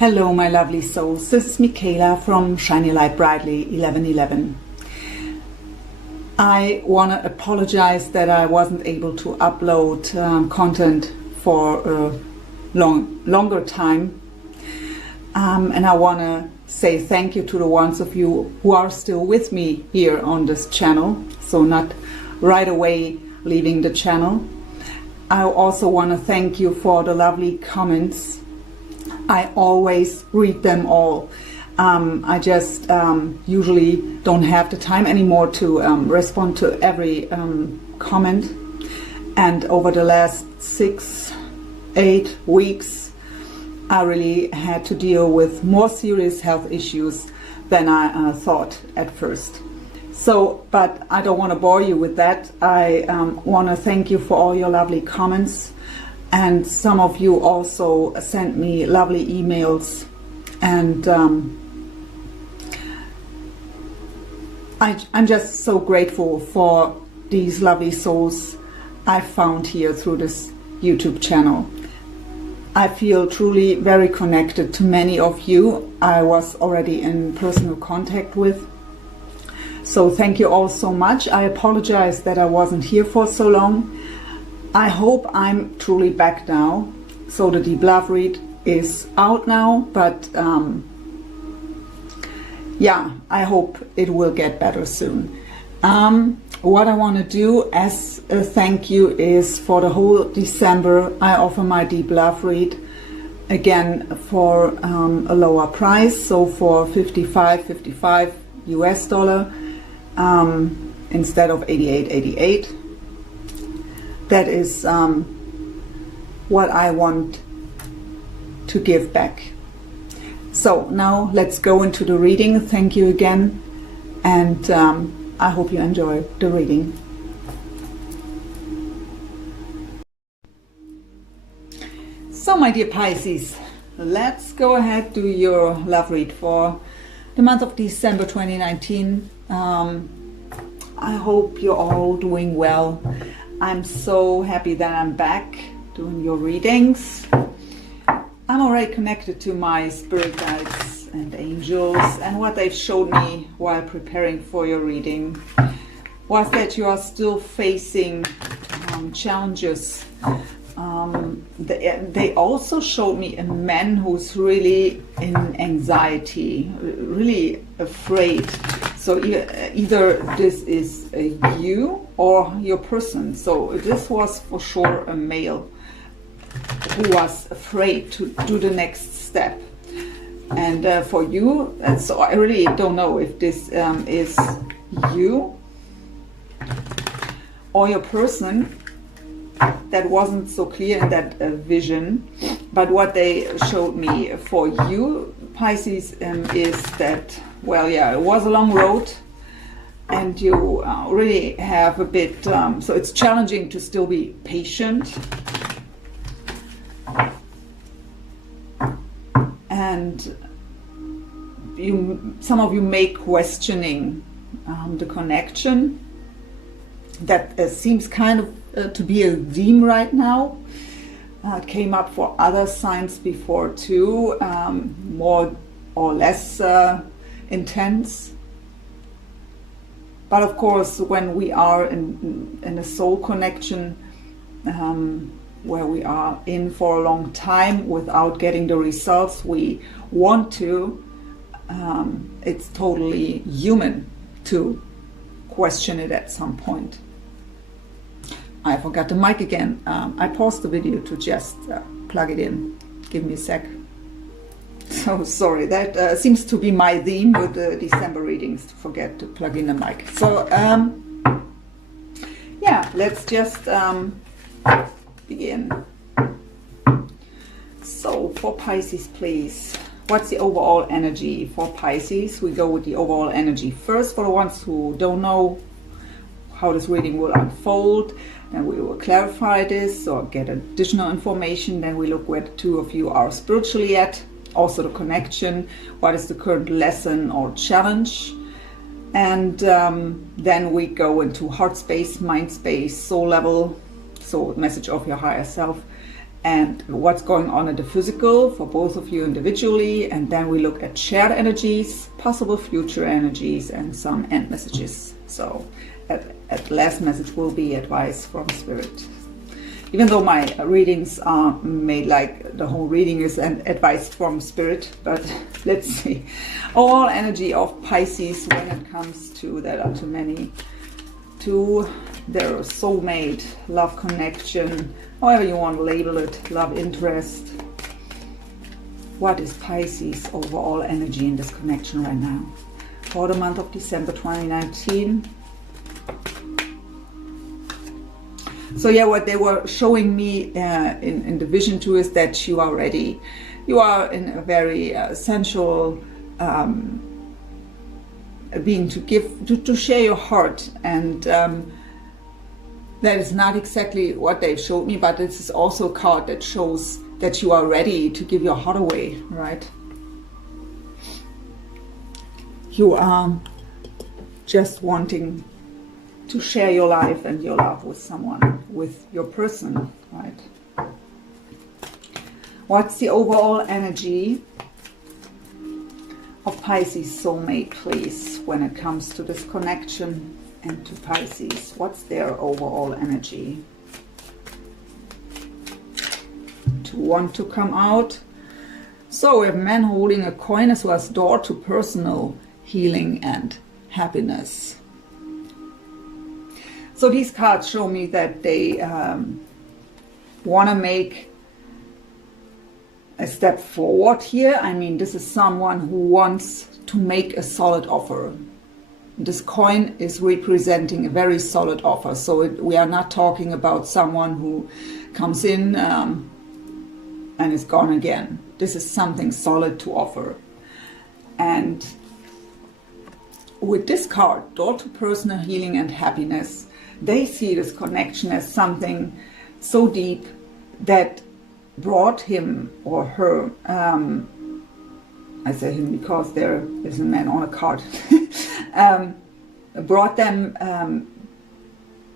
Hello my lovely souls, this is Michaela from Shiny Light Brightly 1111. I want to apologize that I wasn't able to upload content for a longer time, and I want to say thank you to the ones of you who are still with me here on this channel, so not right away leaving the channel. I also want to thank you for the lovely comments. I always read them all. I just usually don't have the time anymore to respond to every comment. And over the last 6-8 weeks, I really had to deal with more serious health issues than I thought at first. So, but I don't want to bore you with that. I want to thank you for all your lovely comments. And some of you also sent me lovely emails, and I'm just so grateful for these lovely souls I found here through this YouTube channel. I feel truly very connected to many of you I was already in personal contact with. So thank you all so much. I apologize that I wasn't here for so long. I hope I'm truly back now. So the Deep Love read is out now, but yeah, I hope it will get better soon. What I want to do as a thank you is for the whole December I offer my Deep Love read again for a lower price, so for $55 US dollar instead of $88.88. That is what I want to give back. So now let's go into the reading. Thank you again, and I hope you enjoy the reading. So my dear Pisces, let's go ahead, do your love read for the month of December 2019. I hope you're all doing well. I'm so happy that I'm back doing your readings. I'm already connected to my spirit guides and angels, and what they've showed me while preparing for your reading was that you are still facing challenges. They also showed me a man who's really in anxiety, really afraid. So either this is you or your person. So this was for sure a male who was afraid to do the next step. And for you, so I really don't know if this is you or your person. That wasn't so clear in that vision, but what they showed me for you, Pisces, is that, well, yeah, it was a long road, and you really have a bit, so it's challenging to still be patient, and some of you may questioning the connection. That seems kind of to be a theme right now. It came up for other signs before too, more or less intense. But of course, when we are in a soul connection, where we are in for a long time without getting the results we want to, it's totally human to question it at some point. I forgot the mic again. I paused the video to just plug it in. Give me a sec. So sorry, that seems to be my theme with the December readings, to forget to plug in the mic. So yeah, let's just begin. So for Pisces, please, what's the overall energy for Pisces? We go with the overall energy first for the ones who don't know how this reading will unfold. Then we will clarify this or get additional information. Then we look where the two of you are spiritually at, also the connection, what is the current lesson or challenge. And then we go into heart space, mind space, soul level, so message of your higher self, and what's going on in the physical for both of you individually, and then we look at shared energies, possible future energies, and some end messages. So at last message will be advice from Spirit. Even though my readings are made like the whole reading is an advice from Spirit, but let's see. All energy of Pisces when it comes to, there are too many, to their soulmate, love connection, however you want to label it, love interest. What is Pisces overall energy in this connection right now? For the month of December 2019. So yeah, what they were showing me in the vision too is that you are ready. You are in a very sensual being to give, to share your heart, and that is not exactly what they showed me, but this is also a card that shows that you are ready to give your heart away, right? You are just wanting to share your life and your love with someone, with your person, right? What's the overall energy of Pisces soulmate, please, when it comes to this connection and to Pisces? What's their overall energy? To want to come out. So we have man holding a coin as well as door to personal healing and happiness. So these cards show me that they want to make a step forward here. I mean, this is someone who wants to make a solid offer. This coin is representing a very solid offer. So we are not talking about someone who comes in and is gone again. This is something solid to offer. And with this card, door to personal healing and happiness, they see this connection as something so deep that brought him or her, I say him because there is a man on a card, brought them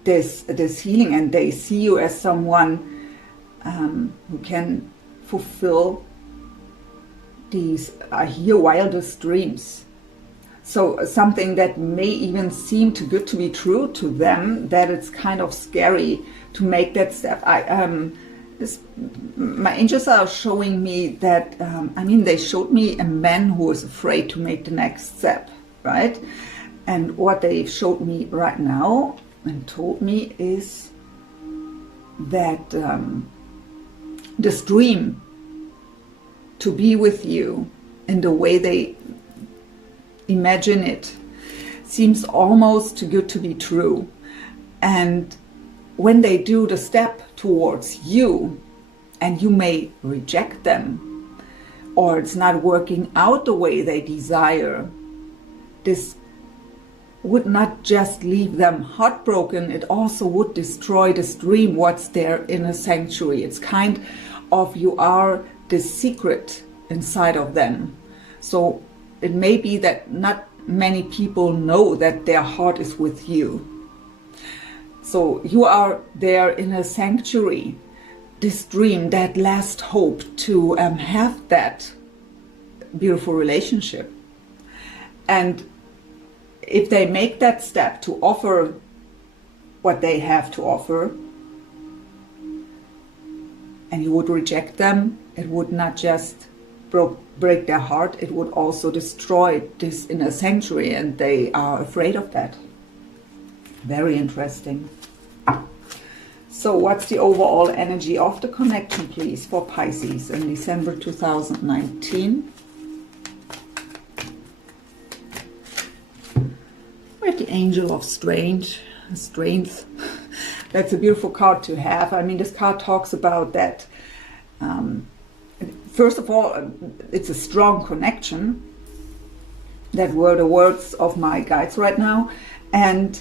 this healing, and they see you as someone who can fulfill these, I hear, wildest dreams. So something that may even seem too good to be true to them, that it's kind of scary to make that step. My angels are showing me that, I mean, they showed me a man who is afraid to make the next step, right? And what they showed me right now and told me is that this dream to be with you in the way they imagine it seems almost too good to be true. And when they do the step towards you, and you may reject them, or it's not working out the way they desire, this would not just leave them heartbroken, it also would destroy this dream, what's there in a sanctuary. It's kind of, you are the secret inside of them. So it may be that not many people know that their heart is with you. So you are there in a sanctuary, this dream, that last hope to have that beautiful relationship. And if they make that step to offer what they have to offer, and you would reject them, it would not just break their heart, it would also destroy this inner sanctuary, and they are afraid of that. Very interesting. So what's the overall energy of the connection, please, for Pisces in December 2019? We have the Angel of Strength. That's a beautiful card to have. I mean, this card talks about that. First of all, it's a strong connection. That were the words of my guides right now. And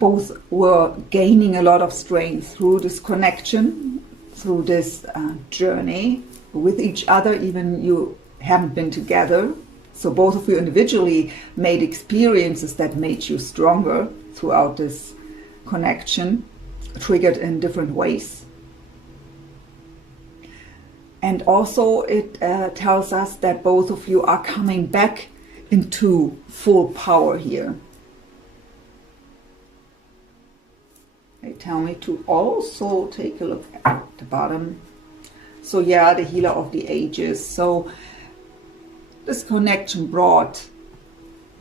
both were gaining a lot of strength through this connection, through this journey with each other, even you haven't been together. So both of you individually made experiences that made you stronger throughout this connection, triggered in different ways. And also it tells us that both of you are coming back into full power here. They tell me to also take a look at the bottom. So yeah, the healer of the ages. So this connection brought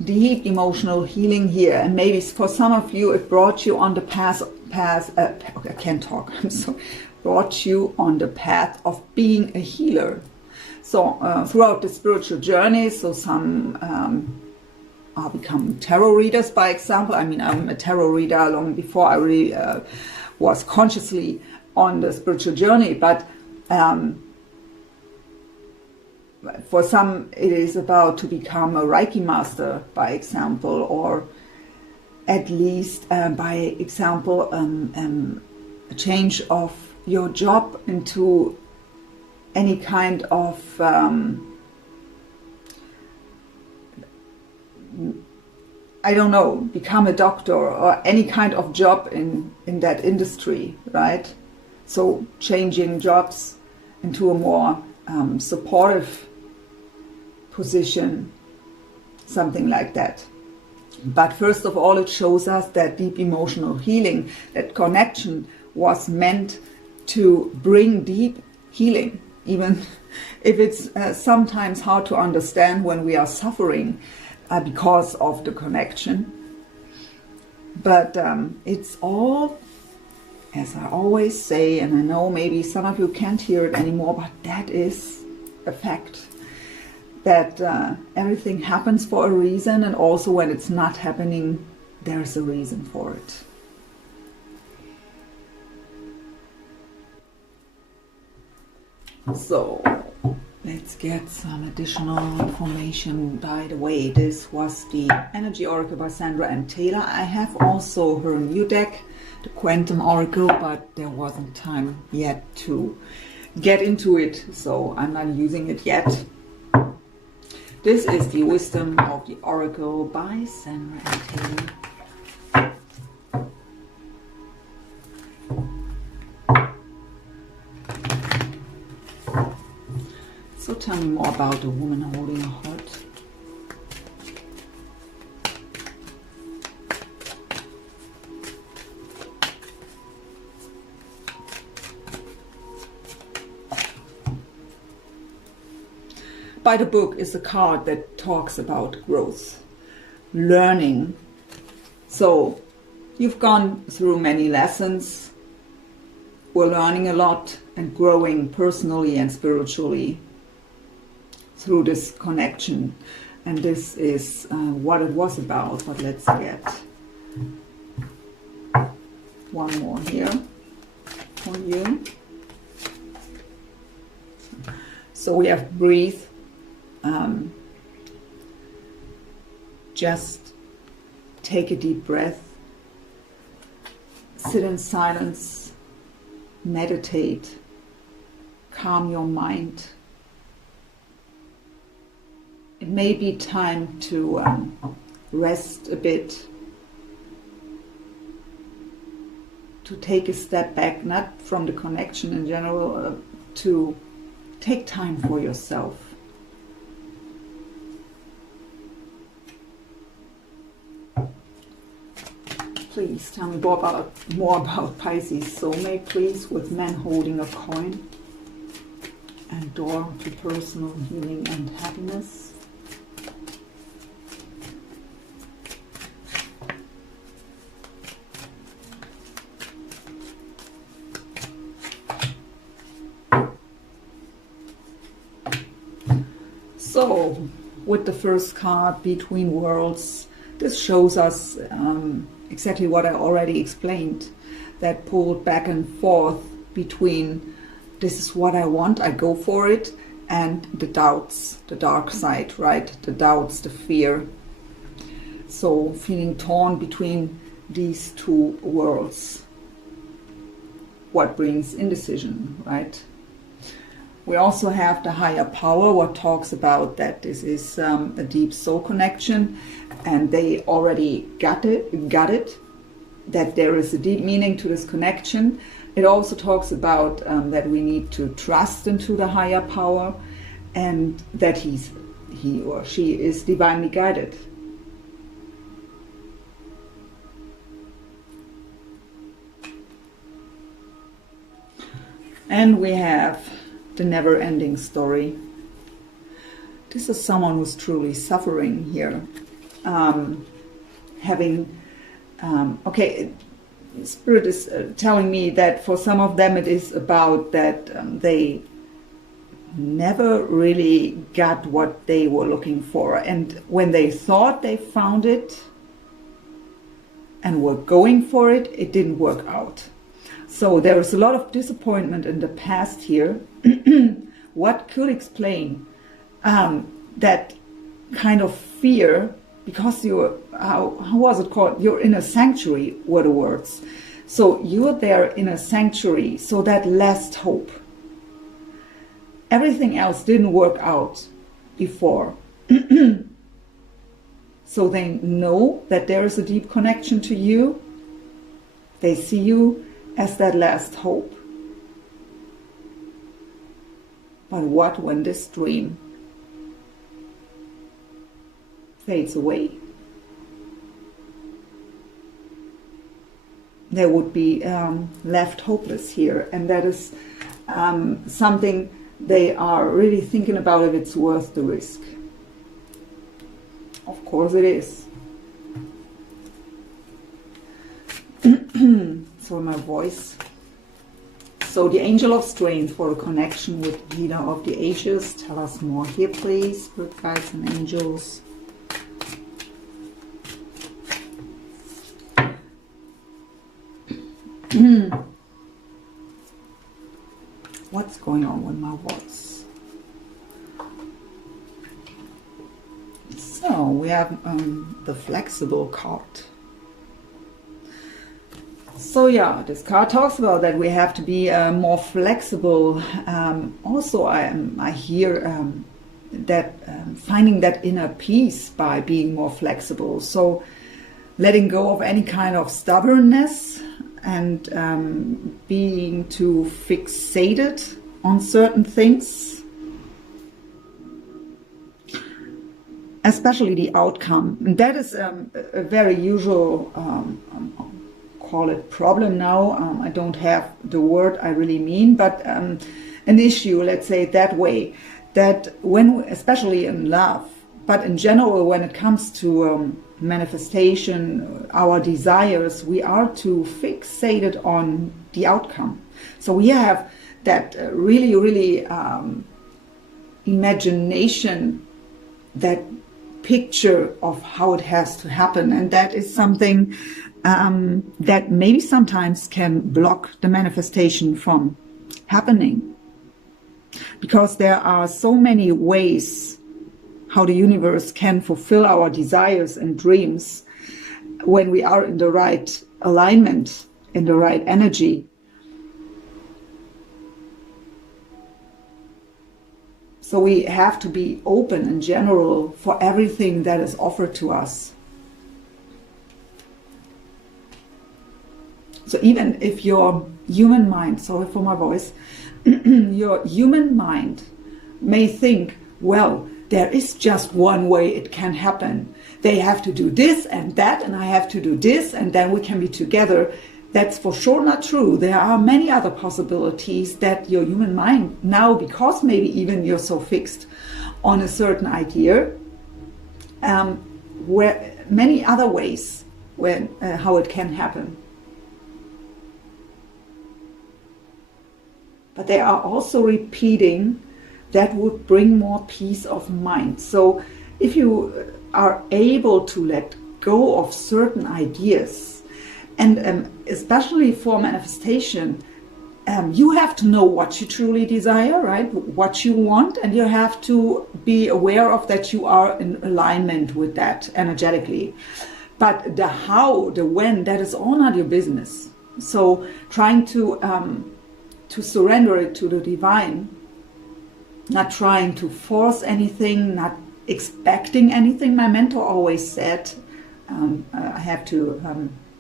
deep emotional healing here, and maybe for some of you it brought you on the path okay, I can't talk, I'm sorry, brought you on the path of being a healer. So throughout the spiritual journey, so some are becoming tarot readers, by example. I mean, I'm a tarot reader long before I really was consciously on the spiritual journey, but for some it is about to become a Reiki master, by example, or at least by example a change of your job into any kind of I don't know, become a doctor or any kind of job in that industry, right? So changing jobs into a more supportive position, something like that. But first of all, it shows us that deep emotional healing, that connection was meant to bring deep healing, even if it's sometimes hard to understand when we are suffering because of the connection. But it's all, as I always say, and I know maybe some of you can't hear it anymore, but that is a fact, that everything happens for a reason, and also when it's not happening, there's a reason for it. So let's get some additional information. By the way, this was the Energy Oracle by Sandra and Taylor. I have also her new deck, the Quantum Oracle, but there wasn't time yet to get into it, so I'm not using it yet. This is the Wisdom of the Oracle by Sandra and Taylor. So tell me more about the woman holding a heart. By the book is a card that talks about growth, learning. So you've gone through many lessons. We're learning a lot and growing personally and spiritually through this connection. And this is what it was about. But let's get one more here for you. So we have breathe. Just take a deep breath, sit in silence, meditate, calm your mind. It may be time to rest a bit, to take a step back, not from the connection in general, to take time for yourself. Please tell me more about Pisces soulmate, please, with men holding a coin, and door to personal healing and happiness. So, with the first card, Between Worlds, this shows us exactly what I already explained, that pulled back and forth between this is what I want, I go for it, and the doubts, the dark side, right? The doubts, the fear. So feeling torn between these two worlds. What brings indecision, right? We also have the higher power, what talks about that this is a deep soul connection, and they already got it, that there is a deep meaning to this connection, It also talks about that we need to trust into the higher power, and that he or she is divinely guided. And we have the never-ending story. This is someone who's truly suffering here. Spirit is telling me that for some of them it is about that they never really got what they were looking for. And when they thought they found it and were going for it, it didn't work out. So there is a lot of disappointment in the past here. What could explain that kind of fear? Because you're, how was it called? You're in a sanctuary, were the words. So you're there in a sanctuary, so that last hope. Everything else didn't work out before. So they know that there is a deep connection to you. They see you as that last hope. But what when this dream fades away? They would be left hopeless here, and that is something they are really thinking about, if it's worth the risk. Of course it is. So my voice. So the angel of strength for a connection with leader of the ages. Tell us more here, please, spirit guides and angels. What's going on with my voice? So we have the flexible card. So yeah, this card talks about that we have to be more flexible. Also, I hear that finding that inner peace by being more flexible. So letting go of any kind of stubbornness and being too fixated on certain things, especially the outcome. And that is a very usual, call it problem now. I don't have the word I really mean, but an issue, let's say it that way, that when, especially in love, but in general, when it comes to manifestation, our desires, we are too fixated on the outcome. So we have that really imagination, that picture of how it has to happen, and that is something that maybe sometimes can block the manifestation from happening, because there are so many ways how the universe can fulfill our desires and dreams when we are in the right alignment, in the right energy. So we have to be open in general for everything that is offered to us. So even if your human mind, sorry for my voice, your human mind may think, well, there is just one way it can happen. They have to do this and that, and I have to do this, and then we can be together. That's for sure not true. There are many other possibilities that your human mind now, because maybe even you're so fixed on a certain idea, where many other ways when how it can happen. But they are also repeating that would bring more peace of mind. So if you are able to let go of certain ideas, and especially for manifestation, you have to know what you truly desire, right? What you want, and you have to be aware of that you are in alignment with that energetically. But the how, the when, that is all not your business. So trying to surrender it to the divine, not trying to force anything, not expecting anything. My mentor always said, I have to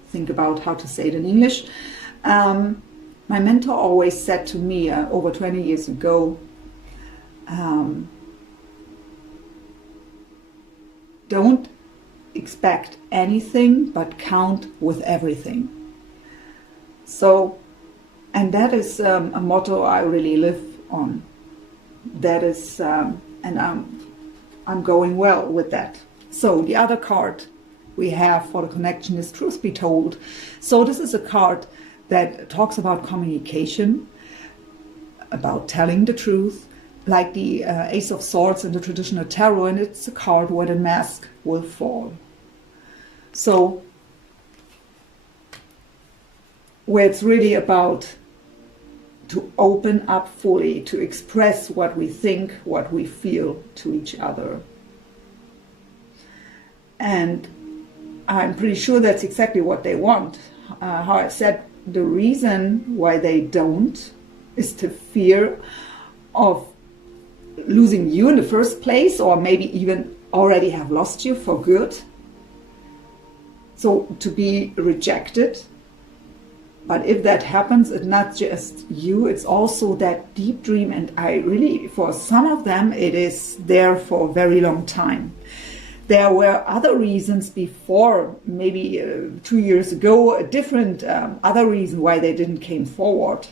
think about how to say it in English, My mentor always said to me over 20 years ago, don't expect anything but count with everything. So, and that is a motto I really live on. That is, and I'm going well with that. So the other card we have for the connection is Truth Be Told. So this is a card that talks about communication, about telling the truth, like the Ace of Swords in the traditional tarot, and it's a card where the mask will fall. So where it's really about to open up fully, to express what we think, what we feel to each other. And I'm pretty sure that's exactly what they want. How I said, the reason why they don't is the fear of losing you in the first place, or maybe even already have lost you for good. So to be rejected. But if that happens, it's not just you, it's also that deep dream. And I really, for some of them, it is there for a very long time. There were other reasons before, maybe 2 years ago, a different other reason why they didn't came forward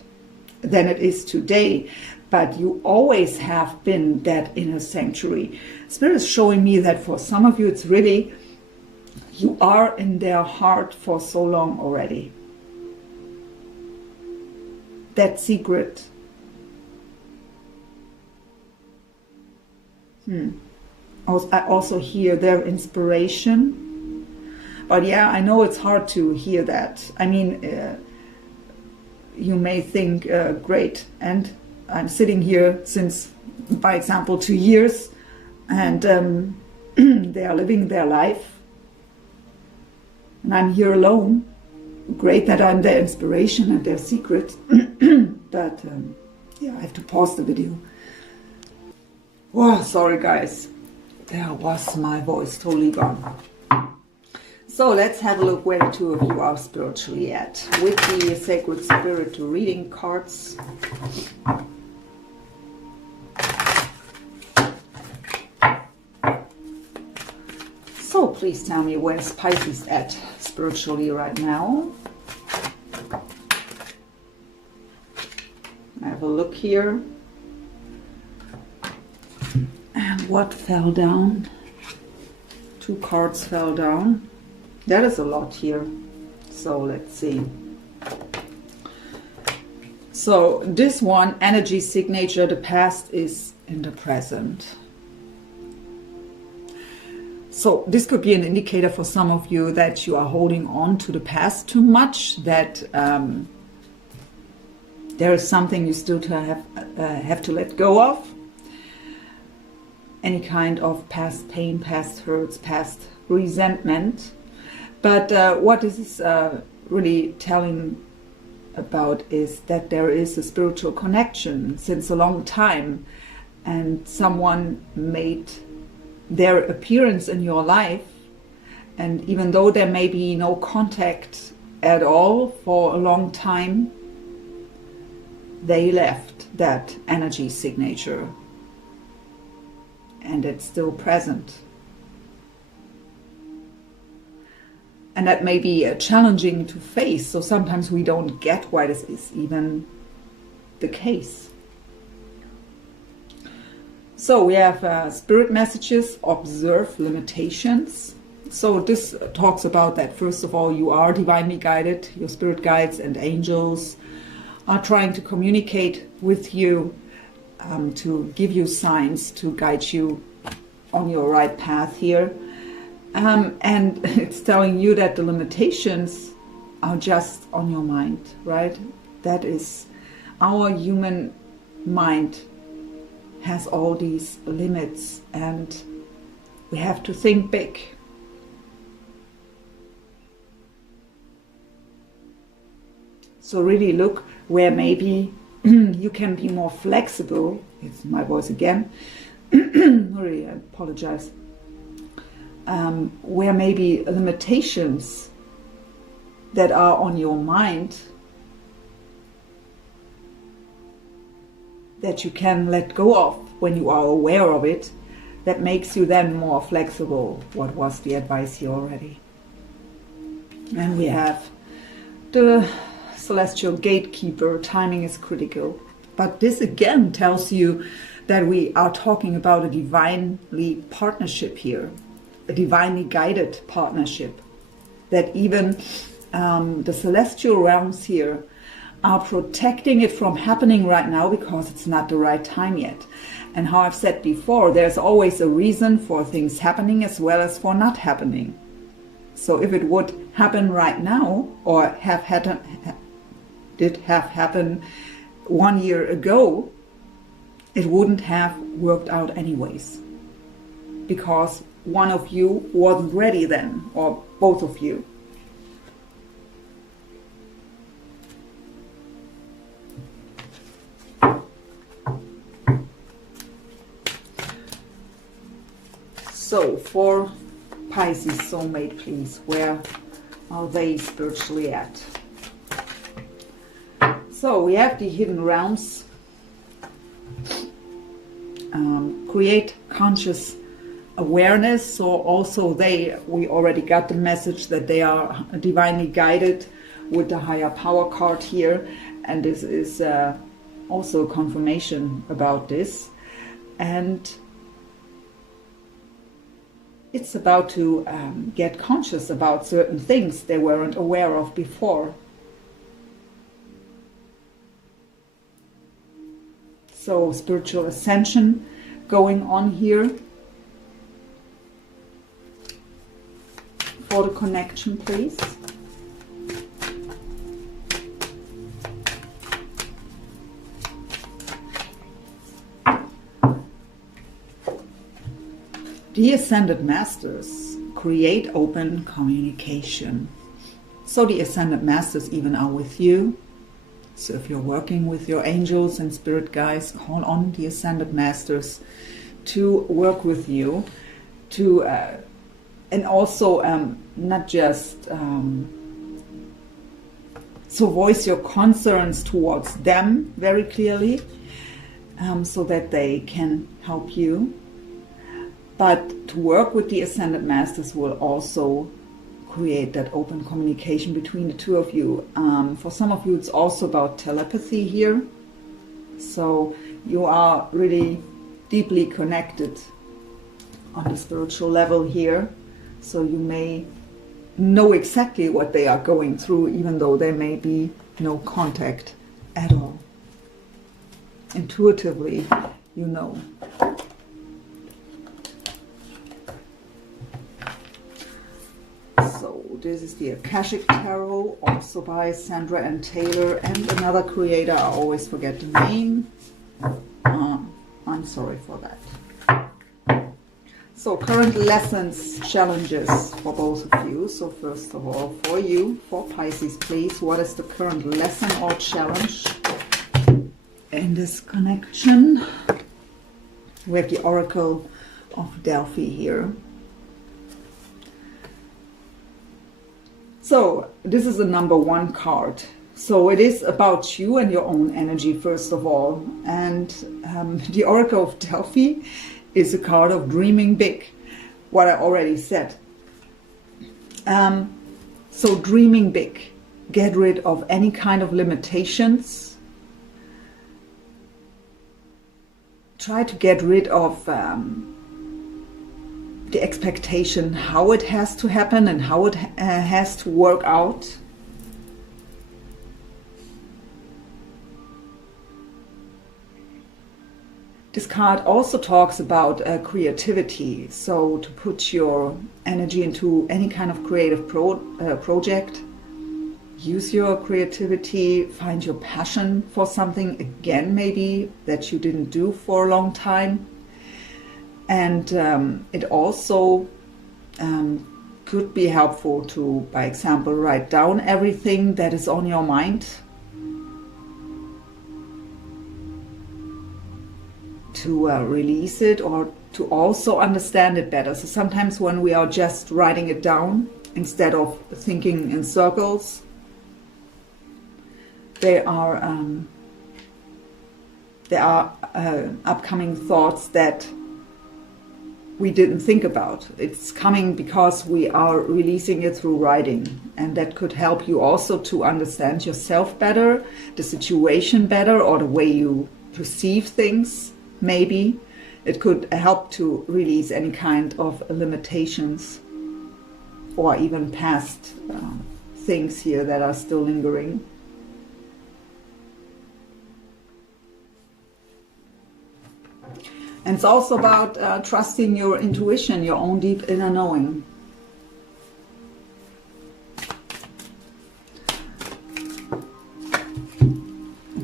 than it is today. But you always have been that inner sanctuary. Spirit is showing me that for some of you, it's really, you are in their heart for so long already. That secret. I also hear their inspiration. But yeah, I know it's hard to hear that. I mean, you may think, great, and I'm sitting here since, by example, 2 years, and they are living their life. And I'm here alone. Great that I'm their inspiration and their secret. But yeah, I have to pause the video. Oh, sorry guys. There was my voice totally gone. So let's have a look where the two of you are spiritually at with the Sacred Spirit reading cards. So please tell me, where's Pisces at spiritually right now? I have a look here. And what fell down? 2 cards fell down. That is a lot here. So let's see. So this one, energy signature, the past is in the present. So this could be an indicator for some of you that you are holding on to the past too much, that there is something you still have to let go of. Any kind of past pain, past hurts, past resentment. But what this is really telling about is that there is a spiritual connection since a long time, and someone made their appearance in your life, and even though there may be no contact at all for a long time, they left that energy signature, and it's still present. And that may be challenging to face, so sometimes we don't get why this is even the case. So we have spirit messages, observe limitations. So this talks about that, first of all, you are divinely guided. Your spirit guides and angels are trying to communicate with you, to give you signs, to guide you on your right path here. And it's telling you that the limitations are just on your mind, right? That is, our human mind has all these limits, and we have to think big. So really look where maybe you can be more flexible. It's my voice again. Sorry, I apologize. Where maybe limitations that are on your mind that you can let go of when you are aware of it, that makes you then more flexible. What was the advice here already? And we have the celestial gatekeeper. Timing is critical. But this again tells you that we are talking about a divinely partnership here, a divinely guided partnership, that even the celestial realms here are protecting it from happening right now because it's not the right time yet. And how I've said before, there's always a reason for things happening as well as for not happening. So if it would happen right now, or did have happened 1 year ago, it wouldn't have worked out anyways, because one of you wasn't ready then, or both of you. So for Pisces soulmate, please, where are they spiritually at? So we have the hidden realms. Create conscious awareness. So also we already got the message that they are divinely guided with the higher power card here. And this is also a confirmation about this. And it's about to get conscious about certain things they weren't aware of before. So spiritual ascension going on here for the connection, please. The Ascended Masters create open communication. So the Ascended Masters even are with you. So if you're working with your angels and spirit guides, call on the Ascended Masters to work with you, to and also not just so voice your concerns towards them very clearly, so that they can help you. But to work with the Ascended Masters will also create that open communication between the two of you. For some of you, it's also about telepathy here. So you are really deeply connected on the spiritual level here. So you may know exactly what they are going through, even though there may be no contact at all. Intuitively, you know. So this is the Akashic Tarot, also by Sandra and Taylor, and another creator. I always forget the name. I'm sorry for that. So current lessons, challenges for both of you. So first of all, for you, for Pisces, please, what is the current lesson or challenge in this connection? We have the Oracle of Delphi here. So this is the number 1 card. So it is about you and your own energy, first of all. And the Oracle of Delphi is a card of dreaming big, what I already said. So dreaming big, get rid of any kind of limitations. Try to get rid of the expectation how it has to happen and how it has to work out. This card also talks about creativity, so to put your energy into any kind of creative project. Use your creativity, find your passion for something again, maybe that you didn't do for a long time. And it also could be helpful to, by example, write down everything that is on your mind, to release it, or to also understand it better. So sometimes when we are just writing it down instead of thinking in circles, they are there are upcoming thoughts that we didn't think about. It's coming because we are releasing it through writing, and that could help you also to understand yourself better, the situation better, or the way you perceive things. Maybe it could help to release any kind of limitations or even past things here that are still lingering. And it's also about trusting your intuition, your own deep inner knowing.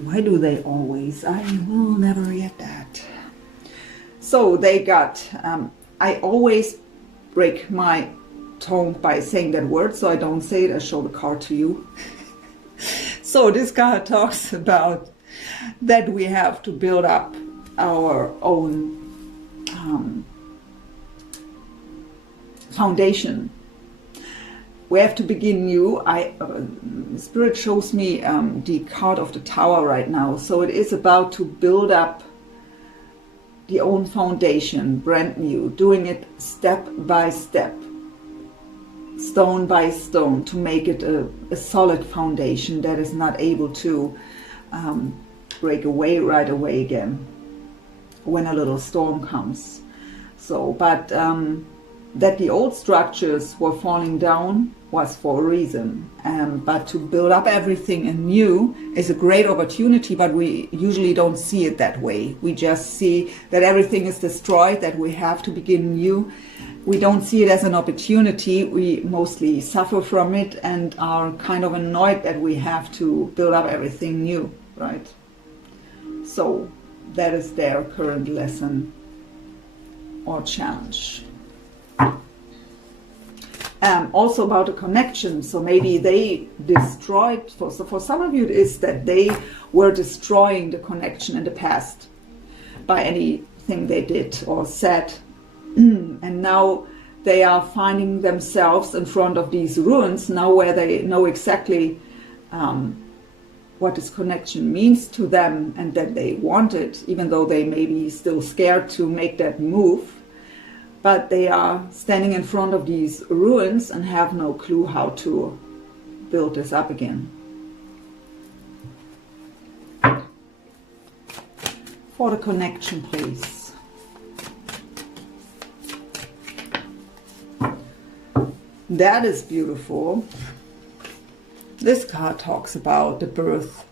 Why do they always? I will never get that. So they got, I always break my tongue by saying that word, so I don't say it. I show the card to you. So this card talks about that we have to build up our own foundation. We have to begin new. Spirit shows me the card of the Tower right now. So it is about to build up the own foundation, brand new, doing it step by step, stone by stone, to make it a solid foundation that is not able to break away right away again when a little storm comes. So, but that the old structures were falling down was for a reason. But to build up everything anew is a great opportunity, but we usually don't see it that way. We just see that everything is destroyed, that we have to begin new. We don't see it as an opportunity. We mostly suffer from it and are kind of annoyed that we have to build up everything new, right? So that is their current lesson or challenge. Also about a connection. So maybe they destroyed, so for some of you it is that they were destroying the connection in the past by anything they did or said. And now they are finding themselves in front of these ruins now, where they know exactly what this connection means to them, and that they want it, even though they may be still scared to make that move. But they are standing in front of these ruins and have no clue how to build this up again. For the connection, please. That is beautiful. This card talks about the birth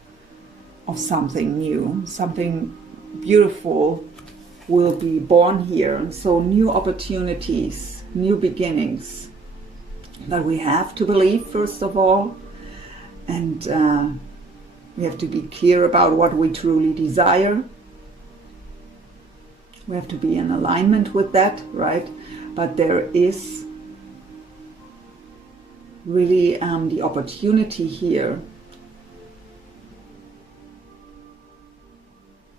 of something new, something beautiful will be born here. So new opportunities, new beginnings. But we have to believe, first of all, and we have to be clear about what we truly desire. We have to be in alignment with that, right? But there is really the opportunity here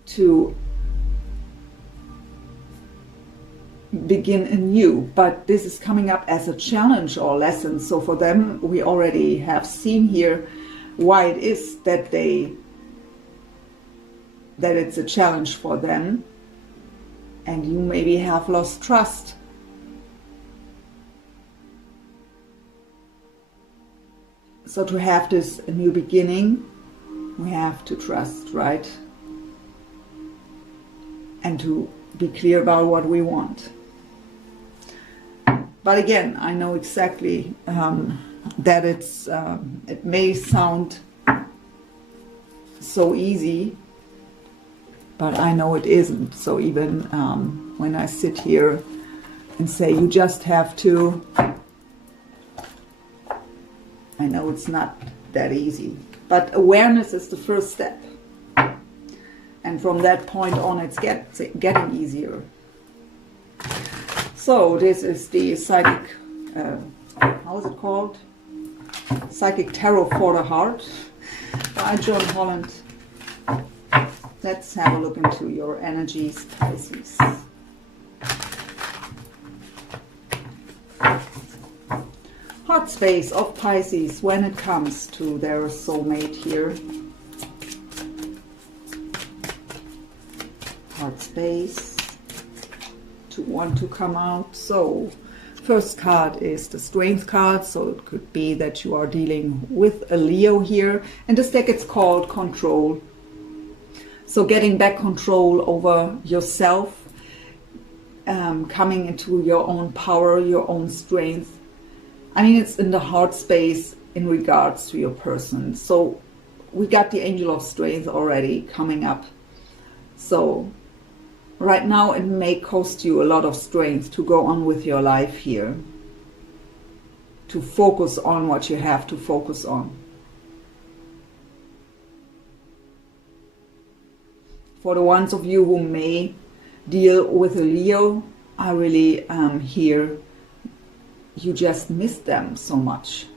to begin anew, but this is coming up as a challenge or lesson. So for them, we already have seen here why it is that it's a challenge for them, and you maybe have lost trust. So to have this new beginning, we have to trust, right? And to be clear about what we want. But again, I know exactly that it may sound so easy, but I know it isn't. So even when I sit here and say you just have to, I know it's not that easy. But awareness is the first step. And from that point on, it's getting easier. So this is the psychic, how is it called? Psychic Tarot for the Heart by John Holland. Let's have a look into your energies, Pisces. Heart space of Pisces when it comes to their soulmate here. space to want to come out. So first card is the Strength card, so it could be that you are dealing with a Leo here. In this deck it's called Control. So getting back control over yourself, coming into your own power, your own strength. I mean, it's in the heart space in regards to your person. So we got the Angel of Strength already coming up. So right now it may cost you a lot of strength to go on with your life here, to focus on what you have to focus on. For the ones of you who may deal with a Leo, I really hear you just miss them so much.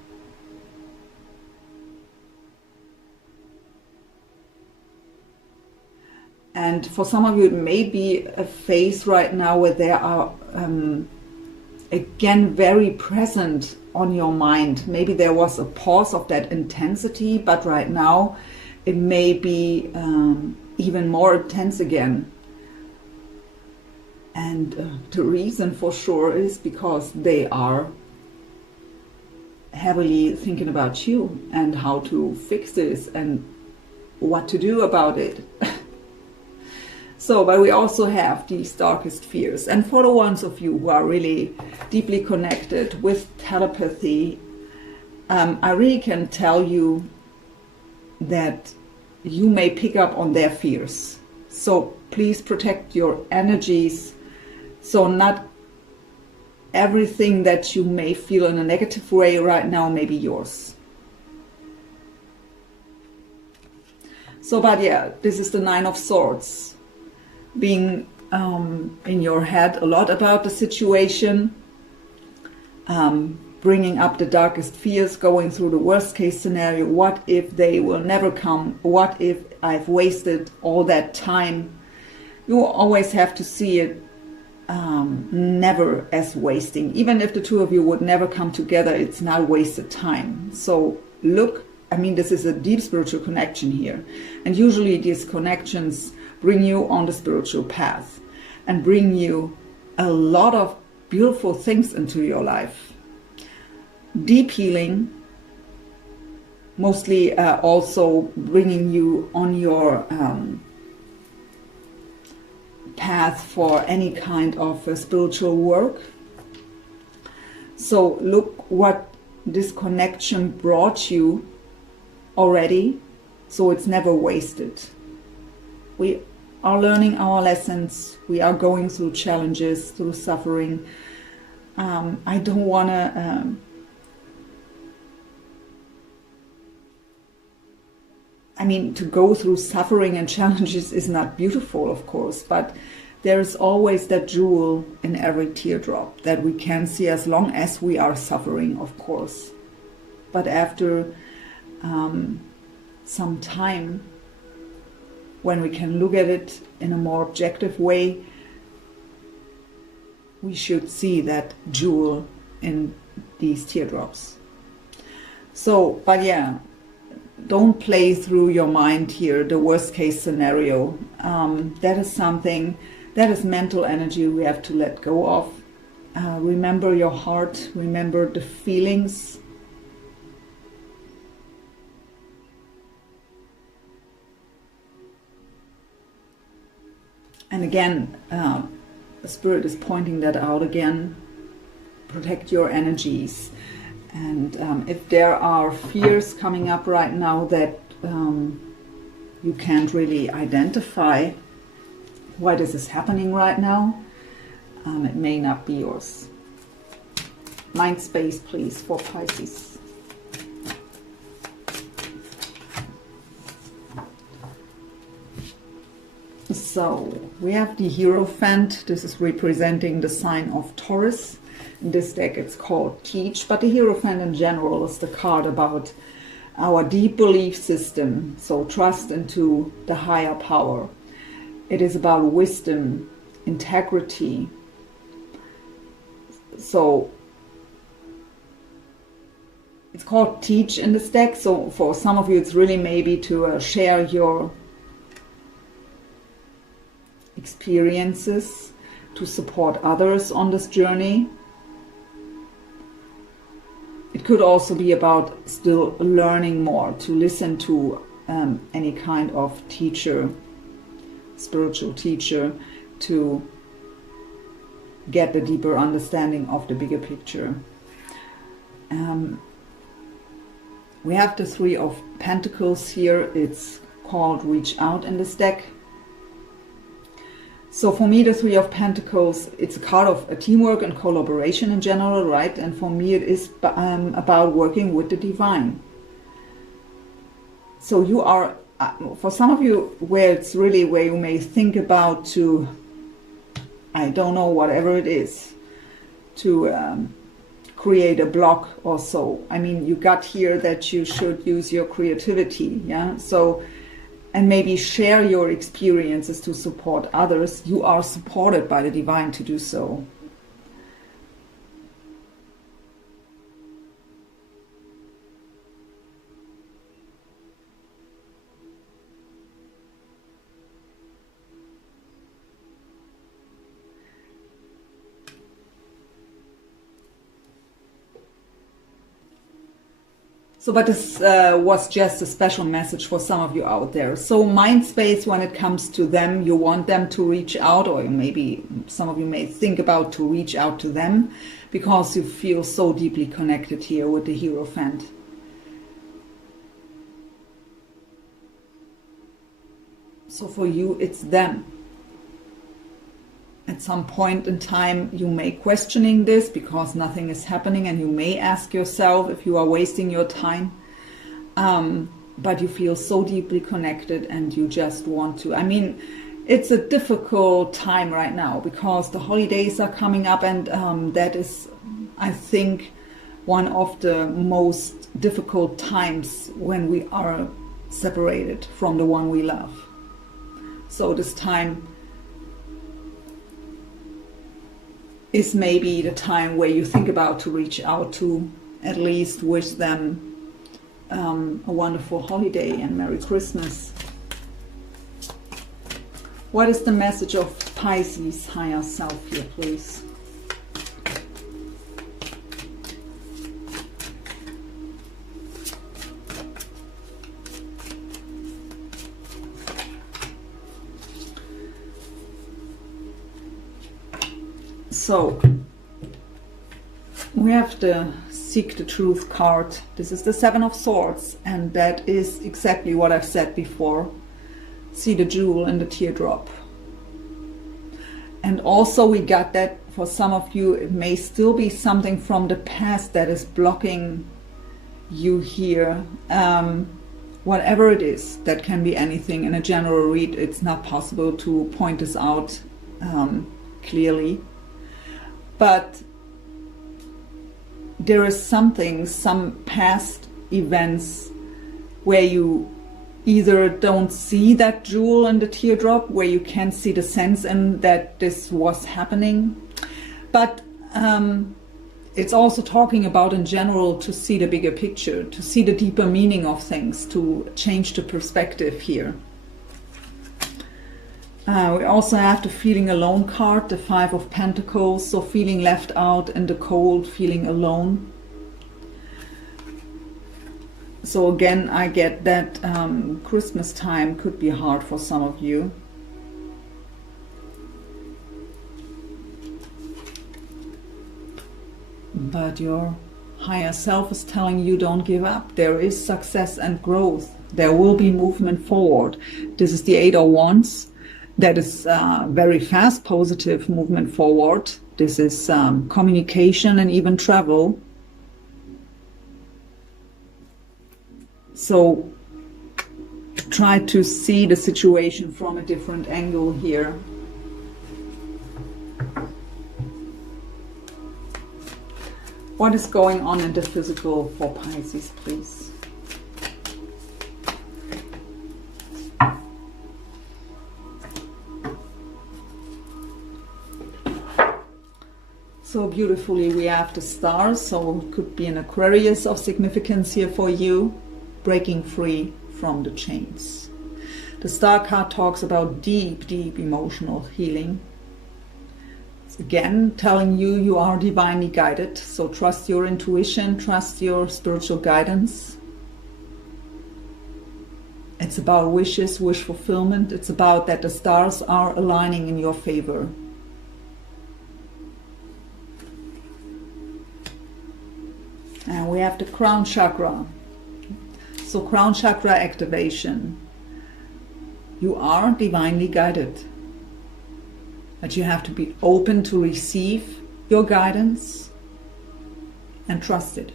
And for some of you, it may be a phase right now where they are, again, very present on your mind. Maybe there was a pause of that intensity, but right now it may be even more intense again. And the reason for sure is because they are heavily thinking about you and how to fix this and what to do about it. So, but we also have these darkest fears. And for the ones of you who are really deeply connected with telepathy, I really can tell you that you may pick up on their fears. So please protect your energies. So not everything that you may feel in a negative way right now may be yours. So, but yeah, this is the Nine of Swords. Being in your head a lot about the situation, bringing up the darkest fears, going through the worst case scenario. What if they will never come? What if I've wasted all that time? You always have to see it never as wasting. Even if the two of you would never come together, it's not wasted time. So look, I mean, this is a deep spiritual connection here. And usually these connections bring you on the spiritual path and bring you a lot of beautiful things into your life. Deep healing, mostly also bringing you on your path for any kind of spiritual work. So look what this connection brought you already, so it's never wasted. We are learning our lessons, we are going through challenges, through suffering. I don't want to I mean, to go through suffering and challenges is not beautiful, of course, but there is always that jewel in every teardrop that we can see as long as we are suffering, of course. But after some time, when we can look at it in a more objective way, we should see that jewel in these teardrops. So, but yeah, don't play through your mind here the worst case scenario. That is something, that is mental energy we have to let go of. Remember your heart, remember the feelings. And again, the Spirit is pointing that out again. Protect your energies. And if there are fears coming up right now that you can't really identify why this is happening right now, it may not be yours. Mind space, please, for Pisces. So we have the Hierophant. This is representing the sign of Taurus. In this deck it's called Teach, but the Hierophant in general is the card about our deep belief system, so trust into the higher power. It is about wisdom, integrity. So it's called Teach in this deck, so for some of you it's really maybe to share your experiences to support others on this journey. It could also be about still learning more, to listen to any kind of teacher, spiritual teacher, to get a deeper understanding of the bigger picture. We have the Three of Pentacles here. It's called Reach Out in this deck. So for me, the Three of Pentacles, it's a card of a teamwork and collaboration in general, right? And for me, it is about working with the divine. So you are, for some of you, where it's really where you may think about to, I don't know, whatever it is, to create a block or so. I mean, you got here that you should use your creativity, yeah? So, and maybe share your experiences to support others. You are supported by the divine to do so. So, but this was just a special message for some of you out there. So mind space, when it comes to them, you want them to reach out, or maybe some of you may think about to reach out to them because you feel so deeply connected here with the Hierophant. So for you, it's them. At some point in time, you may questioning this because nothing is happening, and you may ask yourself if you are wasting your time. But you feel so deeply connected and you just want to. I mean, it's a difficult time right now because the holidays are coming up, and that is, I think, one of the most difficult times when we are separated from the one we love. So this time is maybe the time where you think about to reach out to at least wish them a wonderful holiday and Merry Christmas. What is the message of Pisces higher self here, please? So we have the Seek the Truth card. This is the Seven of Swords, and that is exactly what I've said before. See the jewel in the teardrop. And also we got that for some of you, it may still be something from the past that is blocking you here. Whatever it is, that can be anything. In a general read, it's not possible to point this out clearly. But there is something, some past events where you either don't see that jewel in the teardrop, where you can see the sense in that this was happening. But it's also talking about in general to see the bigger picture, to see the deeper meaning of things, to change the perspective here. We also have the Feeling Alone card, the Five of Pentacles, so feeling left out in the cold, feeling alone. So again, I get that Christmas time could be hard for some of you. But your higher self is telling you don't give up. There is success and growth. There will be movement forward. This is the Eight of Wands. That is very fast, positive movement forward. This is communication and even travel. So try to see the situation from a different angle here. What is going on in the physical for Pisces, please? So beautifully we have the stars, so it could be an Aquarius of significance here for you, breaking free from the chains. The Star card talks about deep, deep emotional healing. It's again telling you you are divinely guided, so trust your intuition, trust your spiritual guidance. It's about wishes, wish fulfillment. It's about that the stars are aligning in your favor. And we have the crown chakra. So crown chakra activation. You are divinely guided. But you have to be open to receive your guidance and trust it.